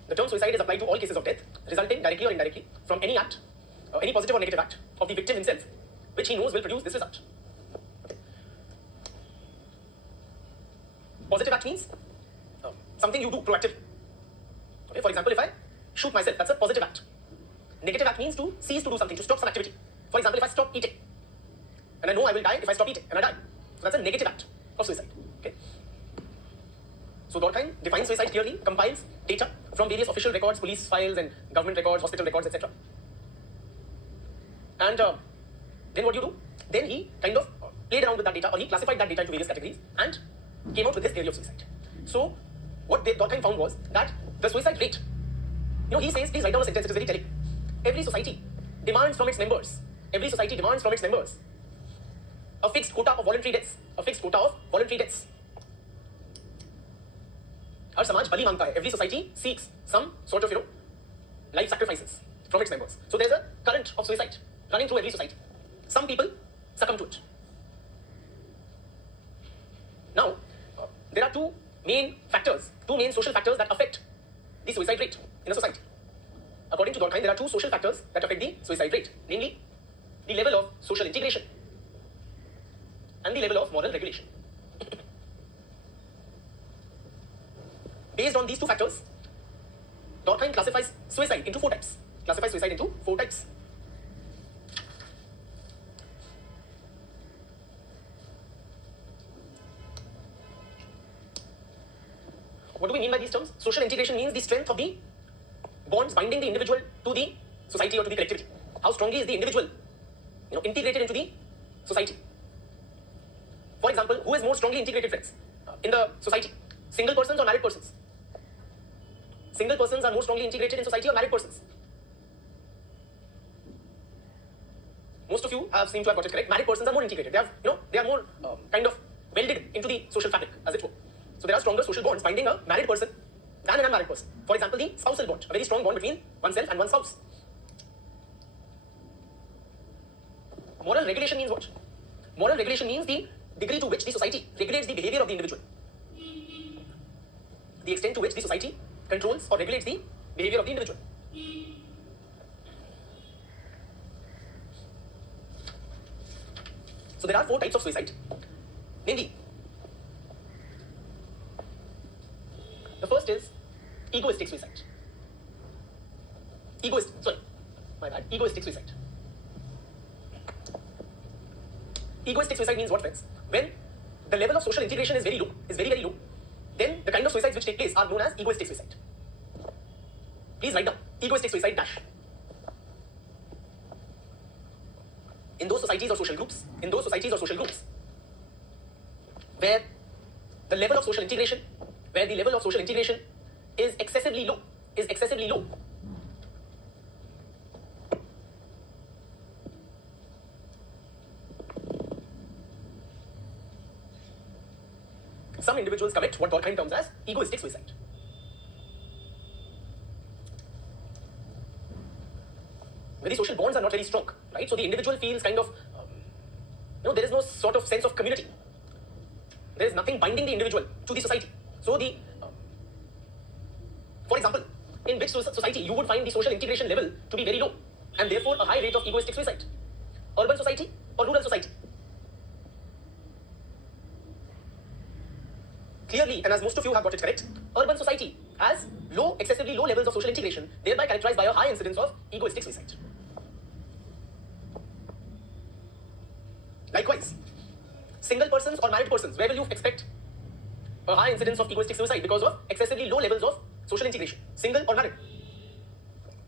The term suicide is applied to all cases of death resulting directly or indirectly from any act, any positive or negative act of the victim himself, which he knows will produce this result. Positive act means something you do proactively. Okay? For example, if I shoot myself, that's a positive act. Negative act means to cease to do something, to stop some activity. For example, if I stop eating, and I know I will die if I stop eating, and I die. So that's a negative act of suicide. Okay? So Durkheim defines suicide clearly, compiles data from various official records, police files and government records, hospital records, etc. And then what do you do? Then he kind of played around with that data, or he classified that data into various categories and came out with this theory of suicide. So what Durkheim found was that the suicide rate, he says, please write down a sentence, it is very telling. Every society demands from its members a fixed quota of voluntary deaths. Har samaj bali mangta hai. Every society seeks some sort of, life sacrifices from its members. So there's a current of suicide running through every society. Some people succumb to it. Now, there are two main social factors that affect the suicide rate in a society. According to Durkheim, there are two social factors that affect the suicide rate, namely the level of social integration and the level of moral regulation. Based on these two factors, Durkheim classifies suicide into four types. What do we mean by these terms? Social integration means the strength of the bonds binding the individual to the society or to the collectivity. How strongly is the individual, integrated into the society? For example, who is more strongly integrated, friends, in the society? Single persons or married persons? Single persons are more strongly integrated in society or married persons? Most of you seem to have got it correct. Married persons are more integrated. They are more kind of welded into the social fabric, as it were. So there are stronger social bonds binding a married person than an unmarried person. For example, the spousal bond, a very strong bond between oneself and one's spouse. Moral regulation means what? Moral regulation means the degree to which the society regulates the behavior of the individual. The extent to which the society controls or regulates the behavior of the individual. So there are four types of suicide. Namely, the first is egoistic suicide. Egoistic suicide. Egoistic suicide means what, friends? When the level of social integration is very low, very low, then the kind of suicides which take place are known as egoistic suicide. Please write down egoistic suicide dash. In those societies or social groups where the level of social integration is excessively low, some individuals commit what Durkheim terms as egoistic suicide. Where the social bonds are not very strong, right? So the individual feels kind of, there is no sort of sense of community. There is nothing binding the individual to the society. So for example, in which society you would find the social integration level to be very low and therefore a high rate of egoistic suicide? Urban society or rural society? Clearly, and as most of you have got it correct, urban society has excessively low levels of social integration, thereby characterized by a high incidence of egoistic suicide. Likewise, single persons or married persons, where will you expect a high incidence of egoistic suicide because of excessively low levels of social integration? Single or married?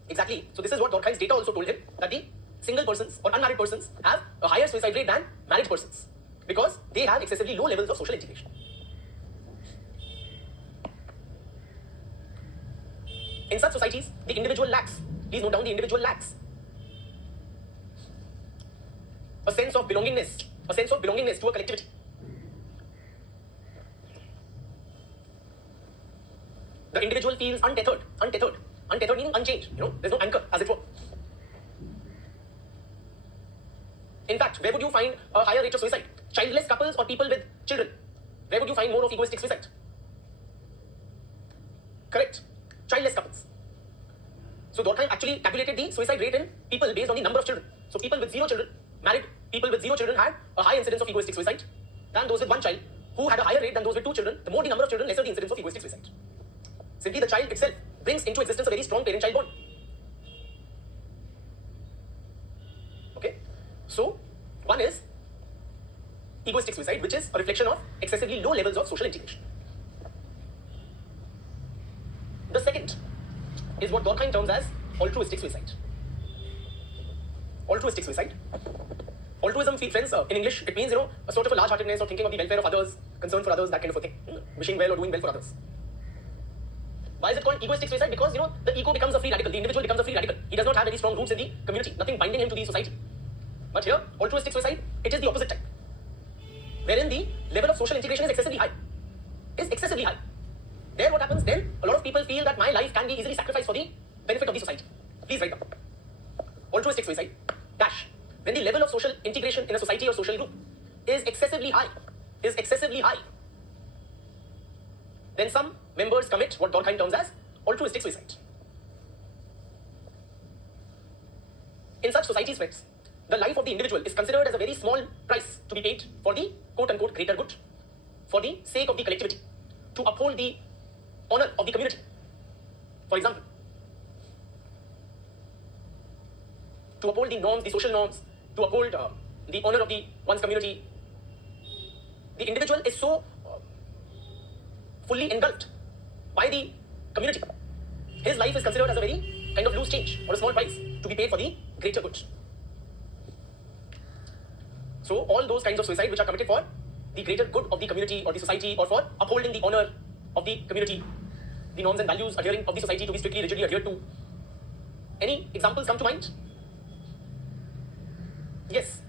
Exactly. So this is what Durkheim's data also told him, that the single persons or unmarried persons have a higher suicide rate than married persons because they have excessively low levels of social integration. In such societies, the individual lacks, please note down, the individual lacks a sense of belongingness to a collectivity. The individual feels untethered meaning unchanged, there's no anchor, as it were. In fact, where would you find a higher rate of suicide? Childless couples or people with children? Where would you find more of egoistic suicide? Correct. Childless couples. So Durkheim actually calculated the suicide rate in people based on the number of children. So people with 0 children, married people with 0 children had a high incidence of egoistic suicide than those with 1 child, who had a higher rate than those with 2 children. The more the number of children, lesser the incidence of egoistic suicide. Simply the child itself brings into existence a very strong parent-child bond. Okay? So, one is egoistic suicide, which is a reflection of excessively low levels of social integration. The second is what Durkheim terms as altruistic suicide. Altruistic suicide. Altruism, friends, in English, it means, a sort of a large-heartedness or thinking of the welfare of others, concern for others, that kind of a thing. Wishing well or doing well for others. Why is it called egoistic suicide? Because, the ego becomes a free radical. The individual becomes a free radical. He does not have very strong roots in the community, nothing binding him to the society. But here, altruistic suicide, it is the opposite type, wherein the level of social integration is excessively high. There what happens then, a lot of people feel that my life can be easily sacrificed for the benefit of the society. Please write down. Altruistic suicide, dash. When the level of social integration in a society or social group is excessively high, then some members commit what Durkheim terms as altruistic suicide. In such societies, friends, the life of the individual is considered as a very small price to be paid for the quote-unquote greater good, for the sake of the collectivity, to uphold the honor of the community. For example, to uphold the norms, the social norms, to uphold the honor of one's community. The individual is so fully engulfed by the community. His life is considered as a very kind of loose change or a small price to be paid for the greater good. So all those kinds of suicide which are committed for the greater good of the community or the society, or for upholding the honor of the community, the norms and values adhering of the society to be strictly, rigidly adhered to. Any examples come to mind? Yes,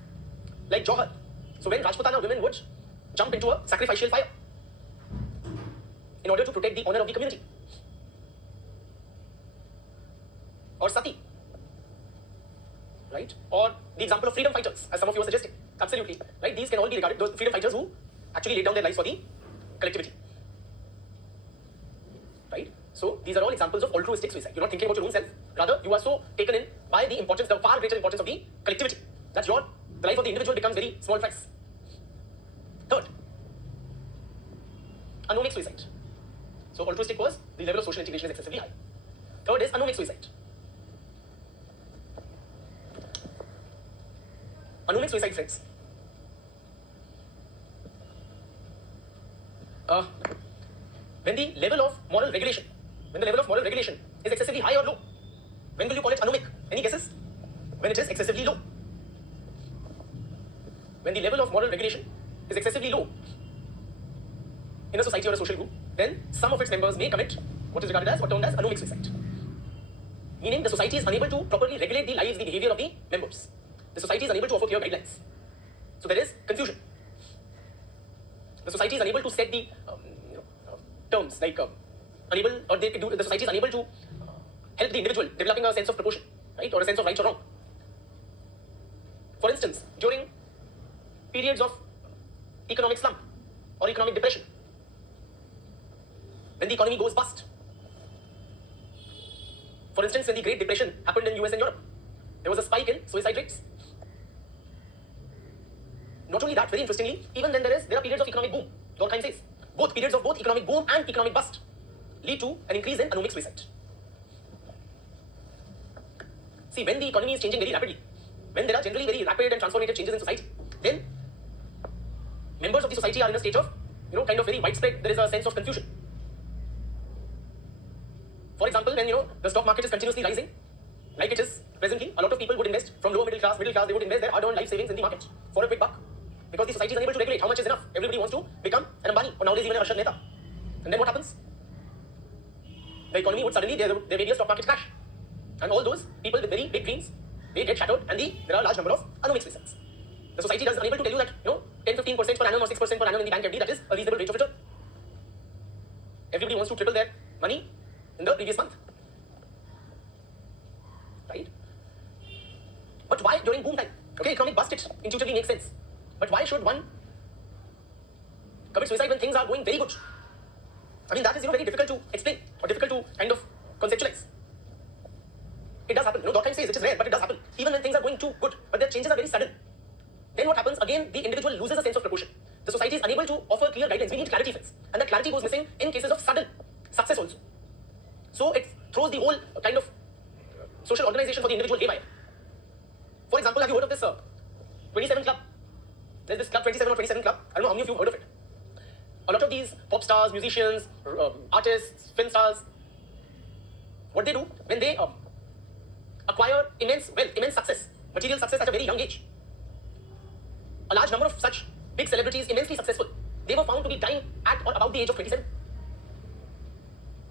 like Johar. So when Rajputana women would jump into a sacrificial fire in order to protect the honor of the community. Or Sati, right? Or the example of freedom fighters, as some of you are suggesting. Absolutely, right? These can all be regarded, those freedom fighters who actually laid down their lives for the collectivity, right? So these are all examples of altruistic suicide. You're not thinking about your own self. Rather, you are so taken in by the importance, the far greater importance of the collectivity, that the life of the individual becomes very small price. Third, anomic suicide. So altruistic was the level of social integration is excessively high. Third is anomic suicide. Anomic suicide, friends. When the level of moral regulation is excessively high or low, when will you call it anomic? Any guesses? When it is excessively low. When the level of moral regulation is excessively low in a society or a social group, then some of its members may commit what is regarded as or termed as anomic suicide. Meaning the society is unable to properly regulate the lives, the behavior of the members. The society is unable to offer clear guidelines. So there is confusion. the society is unable to set the terms like unable, or they do, the society is unable to help the individual developing a sense of proportion, right, or a sense of right or wrong. For instance, during periods of economic slump or economic depression, when the economy goes bust. For instance, when the Great Depression happened in US and Europe, there was a spike in suicide rates. Not only that, very interestingly, even then there are periods of economic boom. Durkheim says both periods of both economic boom and economic bust lead to an increase in anomic suicide. See, when the economy is changing very rapidly, when there are generally very rapid and transformative changes in society, then members of the society are in a state of, kind of very widespread, there is a sense of confusion. For example, when, the stock market is continuously rising, like it is presently, a lot of people would invest from lower middle class, they would invest their hard-earned life savings in the market for a quick buck. Because the society is unable to regulate how much is enough. Everybody wants to become an Ambani, or nowadays even a Harshad Mehta. And then what happens? The economy would suddenly, there may be a stock market crash. And all those people with very big dreams, they get shattered, and there are a large number of anomic suicides. The society is unable to tell you that, 10-15% per annum or 6% per annum in the bank FD, that is a reasonable rate of return. Everybody wants to triple their money in the previous month. Right? But why during boom time? Okay, economic bust, it intuitively makes sense. But why should one commit suicide when things are going very good? I mean, that is, very difficult to explain or difficult to kind of conceptualize. It does happen. Durkheim says it is rare, but it does happen. Even when things are going too good, but the changes are very sudden. Then what happens? Again, the individual loses a sense of proportion. The society is unable to offer clear guidance. We need clarity, friends. And that clarity goes missing in cases of sudden success also. So it throws the whole kind of social organization for the individual haywire. For example, have you heard of this 27 Club? There's this club, 27 or 27 Club. I don't know how many of you have heard of it. A lot of these pop stars, musicians, artists, film stars, what they do when they acquire immense wealth, immense success, material success at a very young age. A large number of such big celebrities, immensely successful, they were found to be dying at or about the age of 27.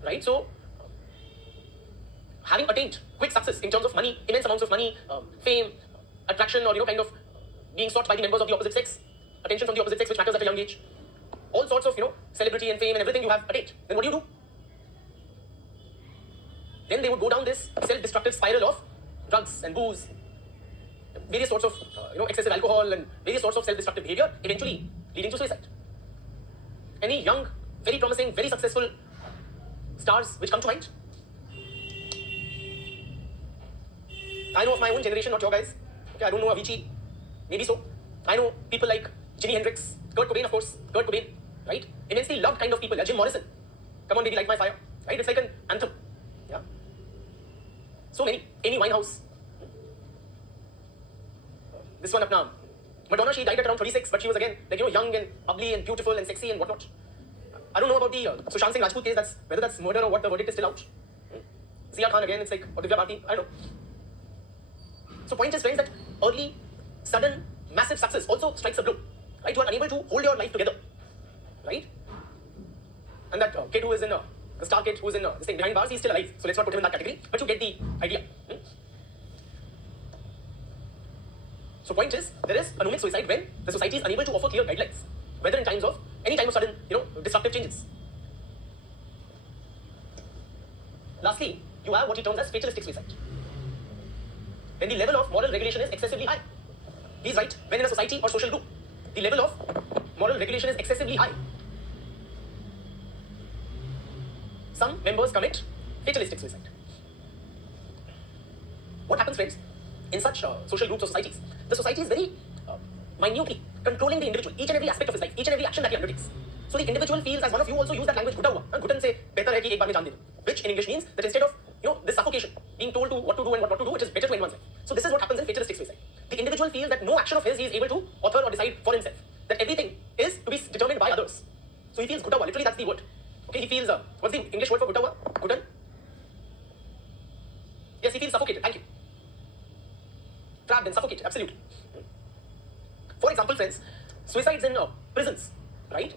Right? So, having attained quick success in terms of money, immense amounts of money, fame, attraction, or kind of being sought by the members of the opposite sex, attention from the opposite sex, which matters at a young age, all sorts of celebrity and fame and everything you have attained, then what do? Then they would go down this self-destructive spiral of drugs and booze, various sorts of excessive alcohol and various sorts of self-destructive behavior, eventually leading to suicide. Any young, very promising, very successful stars which come to mind? I know of my own generation, not your guys. Okay, I don't know Avicii. Maybe so. I know people like Jimi Hendrix, Kurt Cobain, of course. Kurt Cobain, right? Immensely loved kind of people. Jim Morrison. Come on, baby, light my fire. Right? It's like an anthem. Yeah. So many. Amy Winehouse. This one up now. Madonna, she died at around 36, but she was again like young and bubbly and beautiful and sexy and whatnot. I don't know about the Sushant Singh Rajput case. Whether that's murder or what. The verdict is still out. Zia Khan again. It's like or Divya Bharti. I don't know. So point is, friends, that early, sudden, massive success also strikes a blow. Right? You are unable to hold your life together. Right? And that kid who is in the star kid who is in this thing behind bars, he's still alive. So let's not put him in that category. But you get the idea. So point is, there is anomic suicide when the society is unable to offer clear guidelines, whether in times of any time of sudden, disruptive changes. Lastly, you have what he terms as fatalistic suicide. When the level of moral regulation is excessively high. He's right. When in a society or social group, the level of moral regulation is excessively high, some members commit fatalistic suicide. What happens, friends, in such social groups or societies? The society is very minutely controlling the individual, each and every aspect of his life, each and every action that he undertakes. So the individual feels, as one of you also use that language, "Gutta hua." Guttan say, "Behtar hai ki ek baar mein jaan de do," which in English means that instead of this suffocation, being told to what to do and what not to do, it is better to end one's life. So this is what happens in fatalistic suicide. The individual feels that no action of his he is able to author or decide for himself. That everything is to be determined by others. So he feels gutta hua. Literally, that's the word. Okay, he feels what's the English word for gutta hua? Guttan? Yes, he feels suffocated. Thank you. Trapped and suffocated. Absolutely. For example, friends, suicides in prisons, right?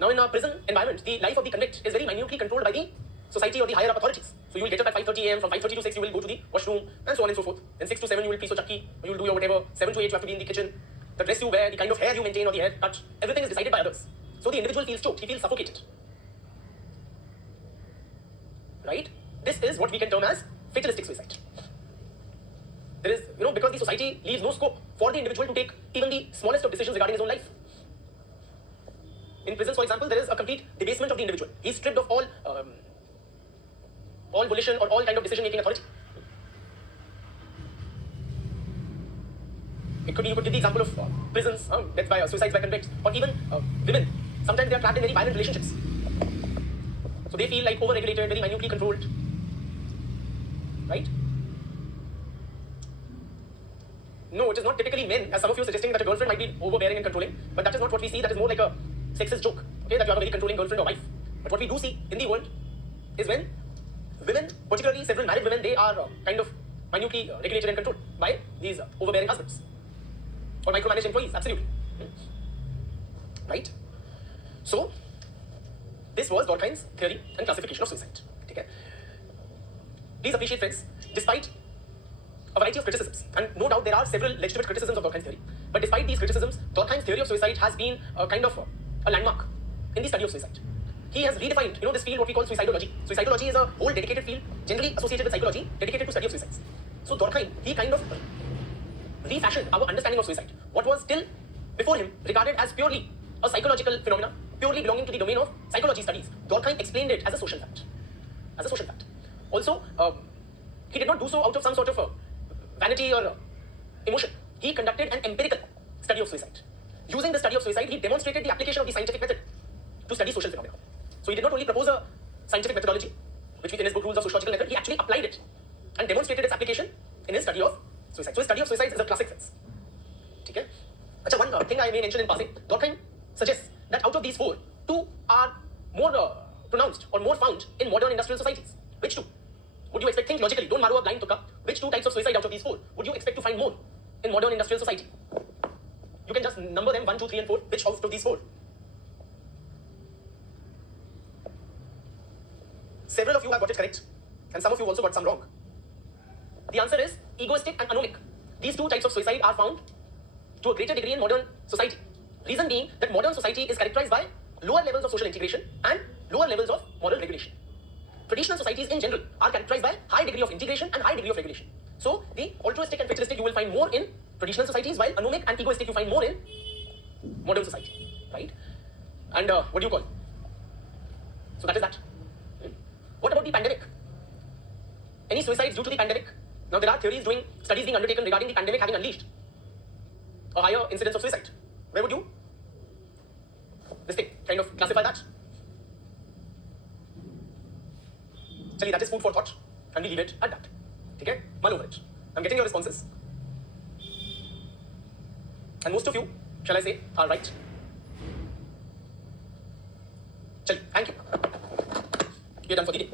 Now, in a prison environment, the life of the convict is very minutely controlled by the society or the higher up authorities. So you will get up at 5:30 a.m. From 5:30 to 6, you will go to the washroom, and so on and so forth. Then 6 to 7, you will piece of chakki, or you will do your whatever. 7 to 8, you have to be in the kitchen. The dress you wear, the kind of hair you maintain, or the haircut, everything is decided by others. So the individual feels choked, he feels suffocated. Right? This is what we can term as fatalistic suicide. There is, because the society leaves no scope for the individual to take even the smallest of decisions regarding his own life. In prisons, for example, there is a complete debasement of the individual. He is stripped of all volition or all kind of decision-making authority. You could give the example of prisons, death by suicides by convicts, or even women. Sometimes they are trapped in very violent relationships. So they feel like over-regulated, very minutely controlled. Right? No, it is not typically men, as some of you suggesting that a girlfriend might be overbearing and controlling, but that is not what we see. That is more like a sexist joke, okay, that you have a very controlling girlfriend or wife. But what we do see in the world is when women, particularly several married women, they are kind of minutely regulated and controlled by these overbearing husbands or micromanaged employees, absolutely. Right? So, this was Durkheim's theory and classification of suicide. Okay? Please appreciate, friends, despite a variety of criticisms, and no doubt there are several legitimate criticisms of Durkheim's theory, but despite these criticisms, Durkheim's theory of suicide has been kind of a landmark in the study of suicide. He has redefined, this field what we call suicidology. Suicidology is a whole dedicated field, generally associated with psychology, dedicated to study of suicides. So Durkheim, he kind of refashioned our understanding of suicide. What was till before him regarded as purely a psychological phenomena, purely belonging to the domain of psychology studies, Durkheim explained it as a social fact. As a social fact. Also, he did not do so out of some sort of vanity or emotion. He conducted an empirical study of suicide. Using the study of suicide, he demonstrated the application of the scientific method to study social phenomena. So he did not only propose a scientific methodology, which in his book Rules of Sociological Method, he actually applied it and demonstrated its application in his study of suicide. So his study of suicide is a classic sense. Okay? Achha, one thing I may mention in passing, Durkheim suggests that out of these four, two are more pronounced or more found in modern industrial societies. Which two? Would you expect, think logically, don't marrow a blind tukka, which two types of suicide out of these four would you expect to find more in modern industrial society? You can just number them 1, 2, 3 and 4, which out of these four? Several of you have got it correct, and some of you also got some wrong. The answer is egoistic and anomic. These two types of suicide are found to a greater degree in modern society. Reason being that modern society is characterized by lower levels of social integration and lower levels of moral regulation. Traditional societies in general are characterized by high degree of integration and high degree of regulation. So the altruistic and fatalistic you will find more in traditional societies, while anomic and egoistic you find more in modern society, right? And what do you call? So that is that. What about the pandemic? Any suicides due to the pandemic? Now there are theories studies being undertaken regarding the pandemic having unleashed a higher incidence of suicide. Where would you kind of classify that? Chali, that is food for thought, and we leave it at that. Okay? Mull over it. I'm getting your responses. And most of you, shall I say, are right. Chali, thank you. We're done for the day.